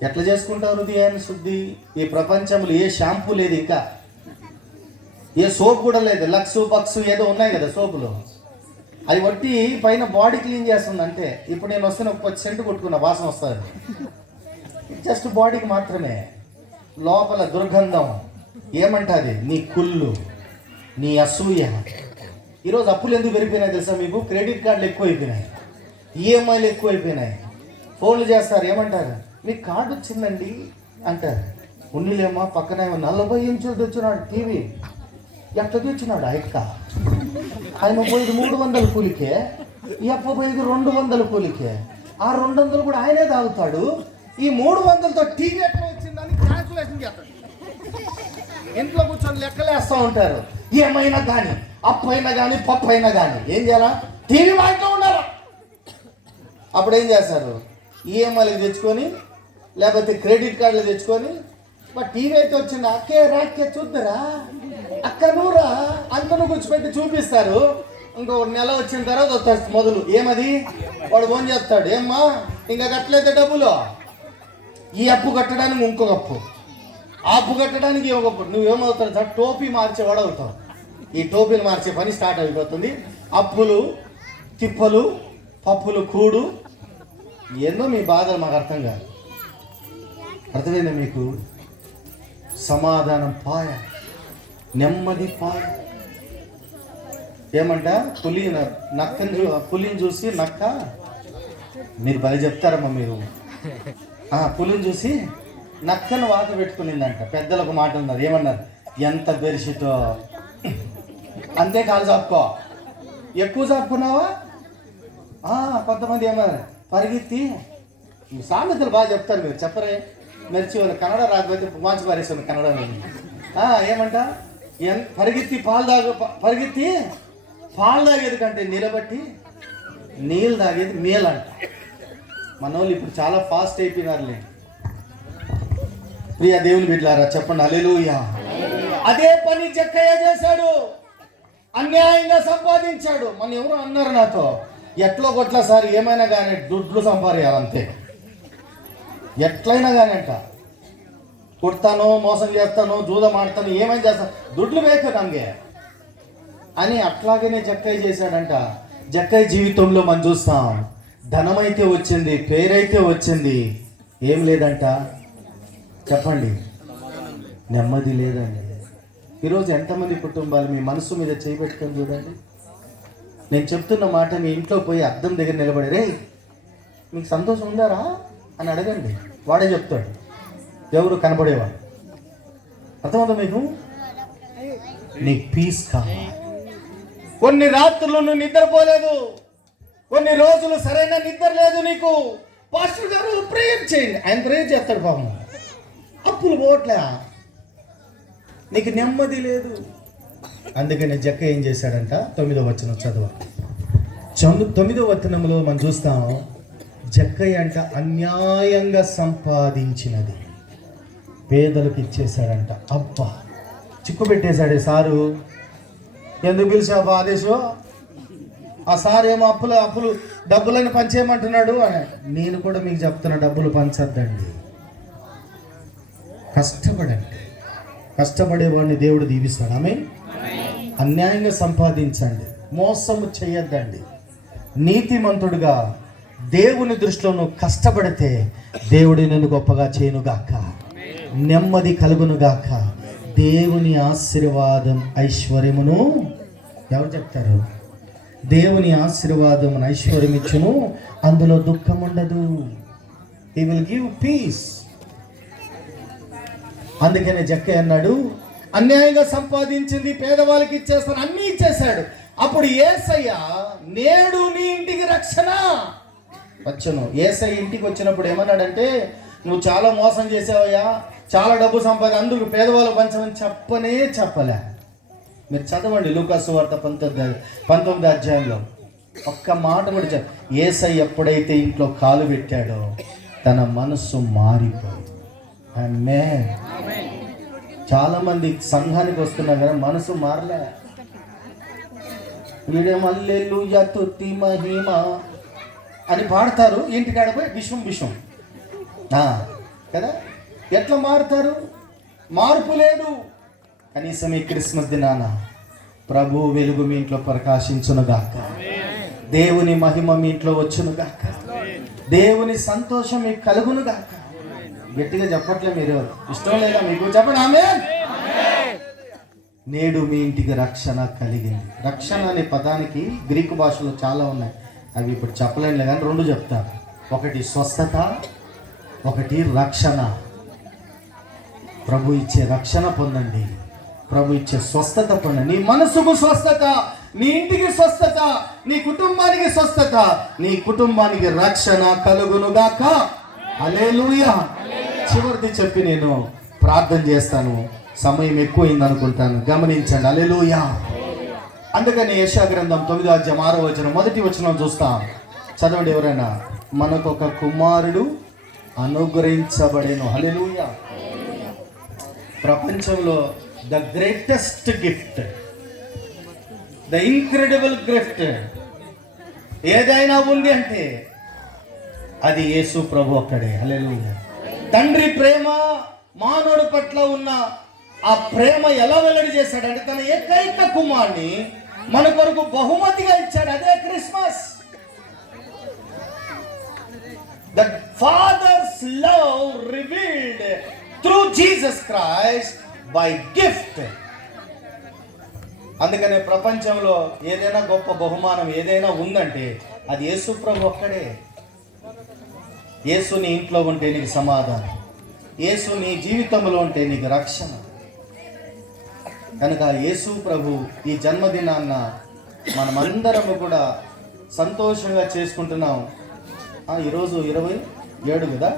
ఎట్లా చేసుకుంటావు హృదయాన్ని శుద్ధి? ఈ ప్రపంచంలో ఏ షాంపూ లేదు, ఇంకా ఏ సోప్ కూడా లేదు. లక్స్ బక్స్ ఏదో ఉన్నాయి కదా సోపులు, అవి వట్టి పైన బాడీ క్లీన్ చేస్తుంది అంతే. ఇప్పుడు నేను వస్తున్న ఒక సెంటు కొట్టుకున్న వాసన వస్తుంది, జస్ట్ బాడీకి మాత్రమే. లోపల దుర్గంధం ఏమంటుంది? నీ కుళ్ళు, నీ అసూయ. ఈరోజు అప్పులు ఎందుకు పెరిగిపోయినాయి తెలుసా మీకు? క్రెడిట్ కార్డులు ఎక్కువైపోయినాయి, ఈఎంఐలు ఎక్కువైపోయినాయి. ఫోన్లు చేస్తారు, ఏమంటారు? మీకు కార్డు వచ్చిందండి అంటారు. ఉన్నిలేమో పక్కన 40 ఇంచులు తెచ్చినాడు టీవీ. ఎట్లా తెచ్చినాడు? ఎక్క ఆయన పోయేది 300 కూలికే, ఈ అప్ప పోయేది 200 కూలికే. ఆ 200 కూడా ఆయనే తాగుతాడు. ఈ 300తో టీవీ ఎట్లా వచ్చిందని క్యాల్కులేషన్ చేస్తాడు. ఇంట్లో కూర్చొని లెక్కలేస్తూ ఉంటారు. ఏమైనా కానీ, అప్పు అయినా కానీ, పప్పు అయినా కానీ ఏం చేయాలా? టీవీ మా ఇంట్లో ఉండాలా. అప్పుడు ఏం చేస్తారు? ఈఎంఐలు తెచ్చుకొని, లేకపోతే క్రెడిట్ కార్డులు తెచ్చుకొని, మా టీవీ అయితే వచ్చింది, అక్కే రాకే చూద్దరా, అక్క నూరా అంతను కూర్చోపెట్టి చూపిస్తారు. ఇంకో నెల వచ్చిన తర్వాత వస్తుంది మొదలు. ఏమది? వాడు ఫోన్ చేస్తాడు, ఏమ్మా ఇంకా కట్టలేదే డబ్బులు, ఈ అప్పు కట్టడానికి ఇంకొక అప్పు, ఆ అప్పు కట్టడానికి ఒక అప్పు. నువ్వేమవుతావు సార్? టోపీ మార్చేవాడు అవుతావు. ఈ టోపీలు మార్చే పని స్టార్ట్ అయిపోతుంది. అప్పులు, తిప్పలు, పప్పులు, కూడు, ఎన్నో మీ బాధలు మాకు అర్థం కాదు. అర్థమైందా మీకు? సమాధానం పాయ, నెమ్మది పాయ. ఏమంట? పులిని చూసి నక్క, మీరు భలే చెప్తారమ్మా మీరు. పులిని చూసి నక్కను వాత పెట్టుకునిందంట. పెద్దలకు మాట ఉన్నారు, ఏమన్నారు? ఎంత బెరిసితో అంతే, కాలు చాపుకో. ఎక్కువ చాపుకున్నావా? కొంతమంది ఏమన్నారు? పరిగెత్తి. సామెతలు బాగా చెప్తారు మీరు, చెప్పరే? మెరిచి వాళ్ళు కన్నడ రాకపోతే మార్చి పారేసాను కన్నడ. ఏమంట? పరిగెత్తి పాలు తాగేది కంటే నిలబట్టి నీళ్ళు తాగేది మేలంట. మన వాళ్ళు ఇప్పుడు చాలా ఫాస్ట్ అయిపోయినారులే. ప్రియ దేవుని బిడ్డలారా, చెప్పండి హల్లెలూయా. అదే పని జక్కయ్య చేశాడు, అన్యాయంగా సంపాదించాడు. మన ఎవరు అన్నారు నాతో, ఎట్లో కొట్లా సార్ ఏమైనా కానీ దుడ్లు సంపాదించాలంతే, ఎట్లయినా కానీ అంట. కొడతాను, మోసం చేస్తాను, జూదం ఆడతాను, ఏమైనా చేస్తాను, దుడ్లు వేయకు నమ్గే అని అట్లాగనే జక్కయ్య చేశాడంట. జక్కయ్య జీవితంలో మనం చూస్తాం, ధనమైతే వచ్చింది, పేరైతే వచ్చింది, ఏం లేదంట. చెప్పండి, నెమ్మది లేదండి. ఈరోజు ఎంతమంది కుటుంబాలు మీ మనసు మీద చేయబెట్టుకొని చూడండి. నేను చెప్తున్న మాట మీ ఇంట్లో పోయి అద్దం దగ్గర నిలబడి, రే మీకు సంతోషం ఉందారా అని అడగండి. వాడే చెప్తాడు, ఎవరు కనబడేవాడు. అర్థమవుతా మీకు? నీకు పీస్ కావాలి. కొన్ని రాత్రులు నువ్వు నిద్రపోలేదు, కొన్ని రోజులు సరైన నిద్ర లేదు నీకు. పాస్టర్ గారు ప్రేయర్ చేయండి, ఆయన ప్రేయర్ చేస్తాడు పాపం. అప్పులు పోవట్లే, నీకు నెమ్మది లేదు. అందుకని జక్క ఏం చేశాడంట? 9వ వచనం చదువు. 9వ వచనంలో మనం చూస్తాం, జక్కయ్య అంట అన్యాయంగా సంపాదించినది పేదలకు ఇచ్చేశాడంట. అబ్బా, చిక్కు పెట్టేశాడే సారు. ఎందుకు పిలిచావు ఆదేశం? ఆ సార్ ఏమో అప్పులు డబ్బులను పంచేయమంటున్నాడు అని. నేను కూడా మీకు చెప్తున్నా, డబ్బులు పంచద్దండి, కష్టపడండి. కష్టపడేవాడిని దేవుడు దీవిస్తాడు. ఆమె అన్యాయంగా సంపాదించండి, మోసము చేయొద్దండి. నీతిమంతుడుగా దేవుని దృష్టిలో నువ్వు కష్టపడితే దేవుడు నిన్ను గొప్పగా చేయనుగాక, నెమ్మది కలుగునుగాక. దేవుని ఆశీర్వాదం ఐశ్వర్యమును, ఎవరు చెప్తారు? దేవుని ఆశీర్వాదం ఐశ్వర్యం ఇచ్చును, అందులో దుఃఖం ఉండదు. He will give piece. అందుకనే జక్కయ్య అన్నాడు, అన్యాయంగా సంపాదించింది పేదవాళ్ళకి ఇచ్చేస్తాను, అన్నీ ఇచ్చేశాడు. అప్పుడు యేసయ్య, నేడు నీ ఇంటికి రక్షణ వచ్చును. యేసయ్య ఇంటికి వచ్చినప్పుడు ఏమన్నాడంటే, నువ్వు చాలా మోసం చేసావయ్యా, చాలా డబ్బు అందుకు పేదవాళ్ళు పంచమని చెప్పలే. మీరు చదవండి లూకాసు వార్త 19 అధ్యాయంలో ఒక్క మాట కూడా యేసయ్య ఎప్పుడైతే ఇంట్లో కాలు పెట్టాడో తన మనస్సు మారిపోయింది. ఆమేన్. చాలా మంది సంఘానికి వస్తున్నా కదా, మనసు మారలే. వీడే మల్లెలూయా స్తుతి మహిమ అని పాడతారు, ఇంటికాడ పోయి విషం కదా. ఎట్లా మారుతారు? మార్పు లేదు. కనీసం ఈ క్రిస్మస్ దినాన ప్రభు వెలుగు మీ ఇంట్లో ప్రకాశించునుగాక, దేవుని మహిమ మీ ఇంట్లో వచ్చునుగాక, దేవుని సంతోషం మీకు కలుగునుగాక. గట్టిగా చెప్పట్లే మీరు, ఇష్టం లేదా మీకు? చెప్పండి ఆమేన్. నేడు మీ ఇంటికి రక్షణ కలిగింది. రక్షణ అనే పదానికి గ్రీకు భాషలో చాలా ఉన్నాయి, అవి ఇప్పుడు చెప్పలేనులే కానీ 2 చెప్తాను. ఒకటి స్వస్థత, ఒకటి రక్షణ. ప్రభు ఇచ్చే రక్షణ పొందండి, ప్రభు ఇచ్చే స్వస్థత పొందండి. నీ మనసుకు స్వస్థత, నీ ఇంటికి స్వస్థత, నీ కుటుంబానికి స్వస్థత, నీ కుటుంబానికి రక్షణ కలుగునుగాక. హల్లెలూయా. చివరిది చెప్పి నేను ప్రార్థన చేస్తాను, సమయం ఎక్కువైంది అనుకుంటాను, గమనించండి. హల్లెలూయా. అందుకని యెషయా గ్రంథం 9వ అధ్యాయం 6వ వచనం మొదటి వచనం చూస్తాం. చదవండి ఎవరైనా. మనకు ఒక కుమారుడు అనుగ్రహించబడెను. హల్లెలూయా. ప్రపంచంలో the greatest gift, the incredible gift ఏదైనా ఉంది అంటే అది యేసు ప్రభు ఒక్కడే. హల్లెలూయా. తండ్రి ప్రేమ మానవుడి పట్ల ఉన్న ఆ ప్రేమ ఎలా వెల్లడి చేశాడంటే తన ఏకైక కుమారుని మన కొరకు బహుమతిగా ఇచ్చాడు. అదే Christmas. The Father's love revealed through Jesus Christ by gift. అందుకనే ప్రపంచంలో ఏదైనా గొప్ప బహుమానం ఏదైనా ఉందంటే అది యేసు ప్రభు ఒక్కడే. యేసు నీ ఇంట్లో ఉంటే నీకు సమాధానం, యేసు నీ జీవితంలో ఉంటే నీకు రక్షణ. కనుక యేసు ప్రభు ఈ జన్మదినాన్న మనమందరము కూడా సంతోషంగా చేసుకుంటున్నాం. ఈరోజు 27 కదా,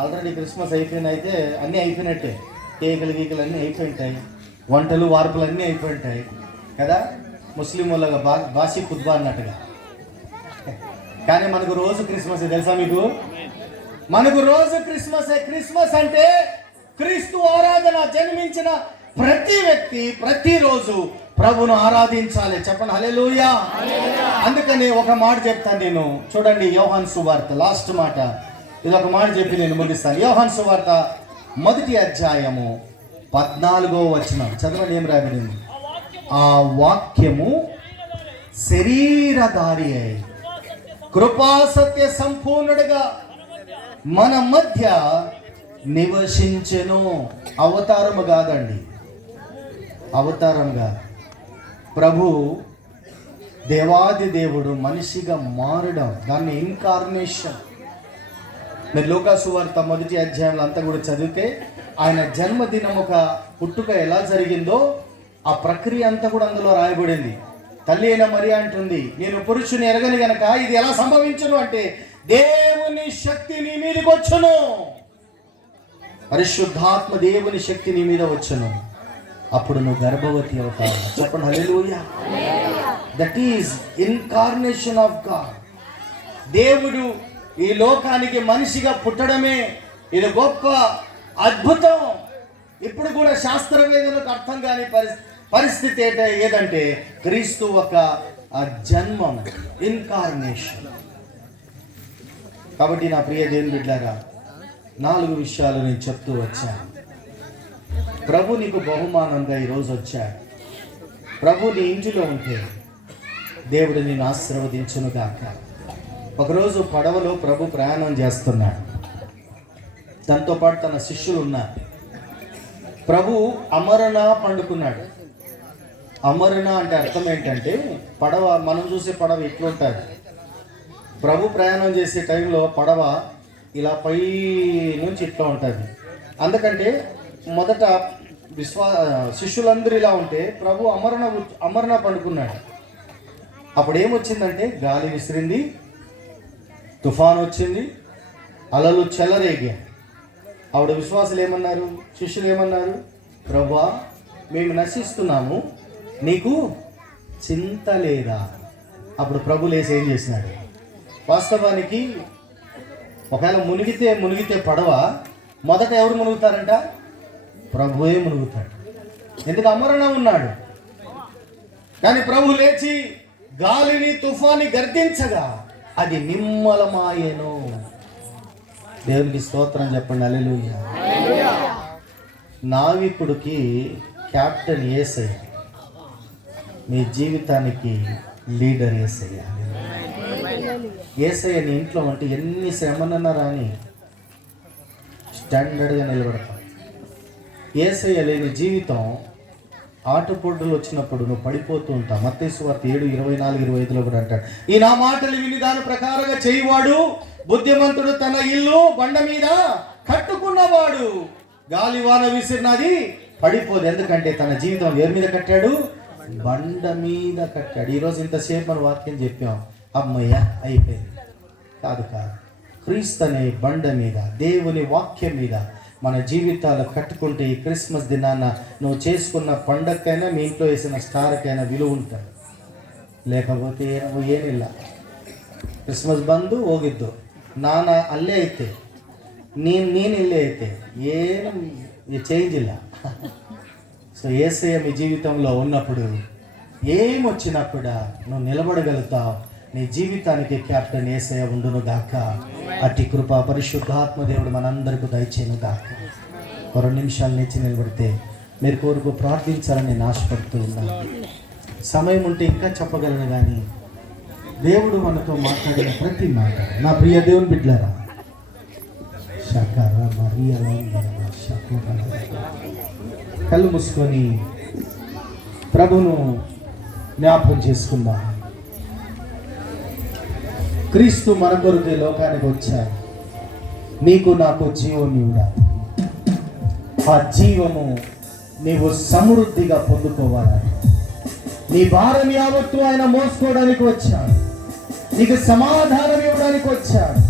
ఆల్రెడీ క్రిస్మస్ అయిపోయిన, అయితే అన్నీ అయిపోయినట్టే. కేకులు గీకలు అన్నీ అయిపోయింటాయి, వంటలు వార్పులు అన్నీ అయిపోయింటాయి కదా, ముస్లిం వాళ్ళగా బాసి ఖుద్బా అన్నట్టుగా. కానీ మనకు రోజు క్రిస్మస్, తెలుసా మీకు? మనకు రోజు క్రిస్మస్. క్రిస్మస్ అంటే క్రీస్తు ఆరాధన. జన్మించిన ప్రతి వ్యక్తి ప్రతిరోజు ప్రభును ఆరాధించాలి. చెప్పండి హల్లెలూయా. అందుకని ఒక మాట చెప్తాను నేను. చూడండి యోహాను సువార్త లాస్ట్ మాట, ఇది ఒక మాట చెప్పి నేను ముగిస్తాను. యోహాను సువార్త 1వ అధ్యాయము 14వ వచనం చదవండి. ఏం రాయబడింది? ఆ వాక్యము శరీరధారి అయి కృపాసత్య సంపూర్ణుడిగా మన మధ్య నివసించెను. అవతారము కాదండి, అవతారంగా ప్రభు దేవాది దేవుడు మనిషిగా మారడం, దాన్ని ఇన్కార్నేషన్. మీరు లూకాసు వార్త 1వ అధ్యాయంలో అంతా కూడా చదివితే ఆయన జన్మదినం ఒక పుట్టుక ఎలా జరిగిందో ఆ ప్రక్రియ అంతా కూడా అందులో రాయబడింది. తల్లి అయిన మరియా అంటుంది, నేను పురుషుని ఎరగని గనక ఇది ఎలా సంభవించును అంటే దేవుని శక్తి నీ మీదకి వచ్చును, పరిశుద్ధాత్మ దేవుని శక్తి నీ మీద వచ్చును, అప్పుడు నువ్వు గర్భవతి అవుతావు. చెప్పండి hallelujah. That is incarnation of God. దేవుడు ఈ లోకానికి మనిషిగా పుట్టడమే ఇది గొప్ప అద్భుతం. ఇప్పుడు కూడా శాస్త్రవేత్తలకు అర్థం కాని పరిస్థితి ఏదంటే క్రీస్తు ఒక ఆ జన్మం, ఇన్కార్నేషన్. కాబట్టి నా ప్రియ దేవుని బిడ్డలారా, 4 విషయాలు నేను చెప్తూ వచ్చాను. ప్రభు నీకు బహుమానంగా ఈరోజు వచ్చాడు. ప్రభు నీ ఇంటిలో ఉంటే దేవుడు నిన్ను ఆశీర్వదించును గాక. ఒకరోజు పడవలో ప్రభు ప్రయాణం చేస్తున్నాడు. తనతో పాటు తన శిష్యులు ఉన్నారు. ప్రభు అమరణ పండుకున్నాడు. అమరణ అంటే అర్థం ఏంటంటే, పడవ మనం చూసే పడవ ఇట్లుంటుంది. ప్రభు ప్రయాణం చేసే టైంలో పడవ ఇలా పై నుంచి ఇట్లా ఉంటుంది. అందుకంటే మొదట శిష్యులందరూ ఇలా ఉంటే ప్రభు అమరణ పండుకున్నాడు. అప్పుడు ఏమొచ్చిందంటే, గాలి విసిరింది, తుఫాన్ వచ్చింది, అలలు చెలరేగాయి. ఆవిడ విశ్వాసులు ఏమన్నారు, శిష్యులు ఏమన్నారు? ప్రభువా, మేము నశిస్తున్నాము, నీకు చింత లేదా? అప్పుడు ప్రభు లేసి ఏం చేసినాడు? వాస్తవానికి ఒకవేళ మునిగితే పడవ మొదట ఎవరు మునుగుతారంట? ప్రభువే మునుగుతాడు. ఎందుకు? అమరణ ఉన్నాడు. కానీ ప్రభు లేచి గాలిని తుఫాని గర్జించగా అది నిమ్మలమాయెను. దేవునికి స్తోత్రం చెప్పండి. హల్లెలూయా. నావికుడికి కెప్టెన్ యేసయ్య, మీ జీవితానికి లీడర్ యేసయ్య. యేసయ్య నీ ఇంట్లో అంటే ఎన్ని శ్రమనన్నా రాని స్టాండర్డ్గా నిలబడతాం. యేసయ్య లేని జీవితం ఆటుపోటులు వచ్చినప్పుడు నువ్వు పడిపోతూ ఉంటావు. మత్తయి సువార్త 7:24-25 కూడా అంటాడు, ఈ నా మాటలు విని దాని ప్రకారంగా చేయవాడు బుద్ధిమంతుడు, తన ఇల్లు బండ మీద కట్టుకున్నవాడు. గాలివాన విసిరినది పడిపోదు. ఎందుకంటే తన జీవితం ఎవరి మీద కట్టాడు? బండ మీద కట్టాడు. ఈరోజు ఇంతసేపు మన వాక్యం చెప్పాం, అమ్మయ్య అయిపోయింది. కాదు. క్రీస్తు అనే బండ మీద, దేవుని వాక్యం మీద మన జీవితాలు కట్టుకుంటే ఈ క్రిస్మస్ దినాన నువ్వు చేసుకున్న పండగకైనా, మీ ఇంట్లో వేసిన స్టార్కైనా విలువ ఉంటుంది. లేకపోతే నువ్వు ಏನಿಲ್ಲ. ಕ್ರಿಸ್ಮಸ್ ಬಂದು ಹೋಗಿದ್ದು, ನಾನು ಅಲ್ಲೇ ಐತೆ, ನೀನು ಇಲ್ಲೇ ಐತೆ, ಏನು చేంజ్ ಇಲ್ಲ. సో యేసయ్య మీ జీవితంలో ఉన్నప్పుడు ఏమొచ్చినప్పుడు నువ్వు నిలబడగలుగుతావు. నీ జీవితానికి కెప్టెన్ యేసయ్య ఉండును గాక. అట్టి కృప పరిశుద్ధాత్మ దేవుడు మనందరికీ దయచేయను గాక. 2 నిమిషాలు నిలిచి నిలబడితే మీరు కోరుకు ప్రార్థించాలని నేను ఆశపడుతూ ఉన్నాను. సమయం ఉంటే ఇంకా చెప్పగలను, కానీ దేవుడు మనతో మాట్లాడిన ప్రతి మాట, నా ప్రియ దేవుని బిడ్డలారా, కళ్ళు మూసుకొని ప్రభును జ్ఞాపకం చేసుకుందాం. క్రీస్తు మన కొరకు లోకానికి వచ్చాడు. నీకు నాకు జీవం ఇవ్వడానికి, ఆ జీవము నీవు సమృద్ధిగా పొందుకోవాలని, నీ భారం యావత్తు ఆయన మోసుకోవడానికి వచ్చాడు. నీకు సమాధానం ఇవ్వడానికి వచ్చాడు.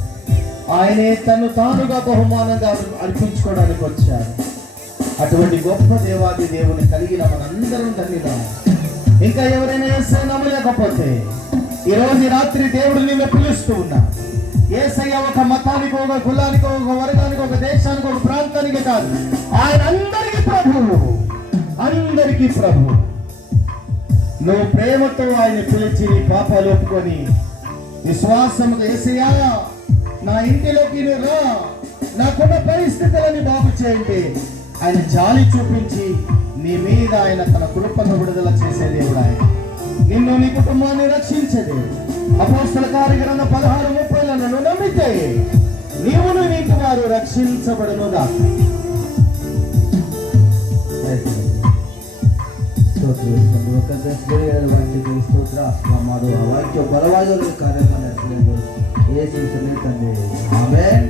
ఆయనే తను తానుగా బహుమానంగా అర్పించుకోవడానికి వచ్చాడు. అటువంటి గొప్ప దేవాది దేవుని కలిగిన మనందరం ధన్యులం. ఇంకా ఎవరైనా యేసయ్య నమ్మలేకపోతే ఈరోజు రాత్రి దేవుడు నిన్ను పిలుస్తూ ఉన్నాడు. యేసయ్య ఒక మతానికి, ఒక కులానికి, ఒక వర్గానికి, ఒక దేశానికి, ఒక ప్రాంతానికి కాదు, ఆయన అందరికీ ప్రభువు, అందరికీ ప్రభు. నువ్వు ప్రేమతో ఆయన పిలిచి నీ పాపాలు ఒప్పుకొని విశ్వాసంతో, యేసయ్యా నా ఇంటిలోకి రా, నాకున్న పరిస్థితులని బాగు చేయండి, ఆయన జాలి చూపించి నీ మీద ఆయన తన కృపను విడుదల చేసే దేవుడు. ఆయన నిన్ను, నీ కుటుంబాన్ని రక్షించేది. అపోస్తల కార్యగ్రంథం 16:30 నువ్వు నమ్మితే నీవును నీ కుమారు రక్షించబడును గాక. ಸ್ತೋತ್ರ ಮಾಡುವ ವಾಕ್ಯ ಬಲವಾದ ಕಾರ್ಯಕ್ರಮ ನಡೆಸಲೆಂದು ಯೇಸು ತಂದೆ. ಆಮೆನ್.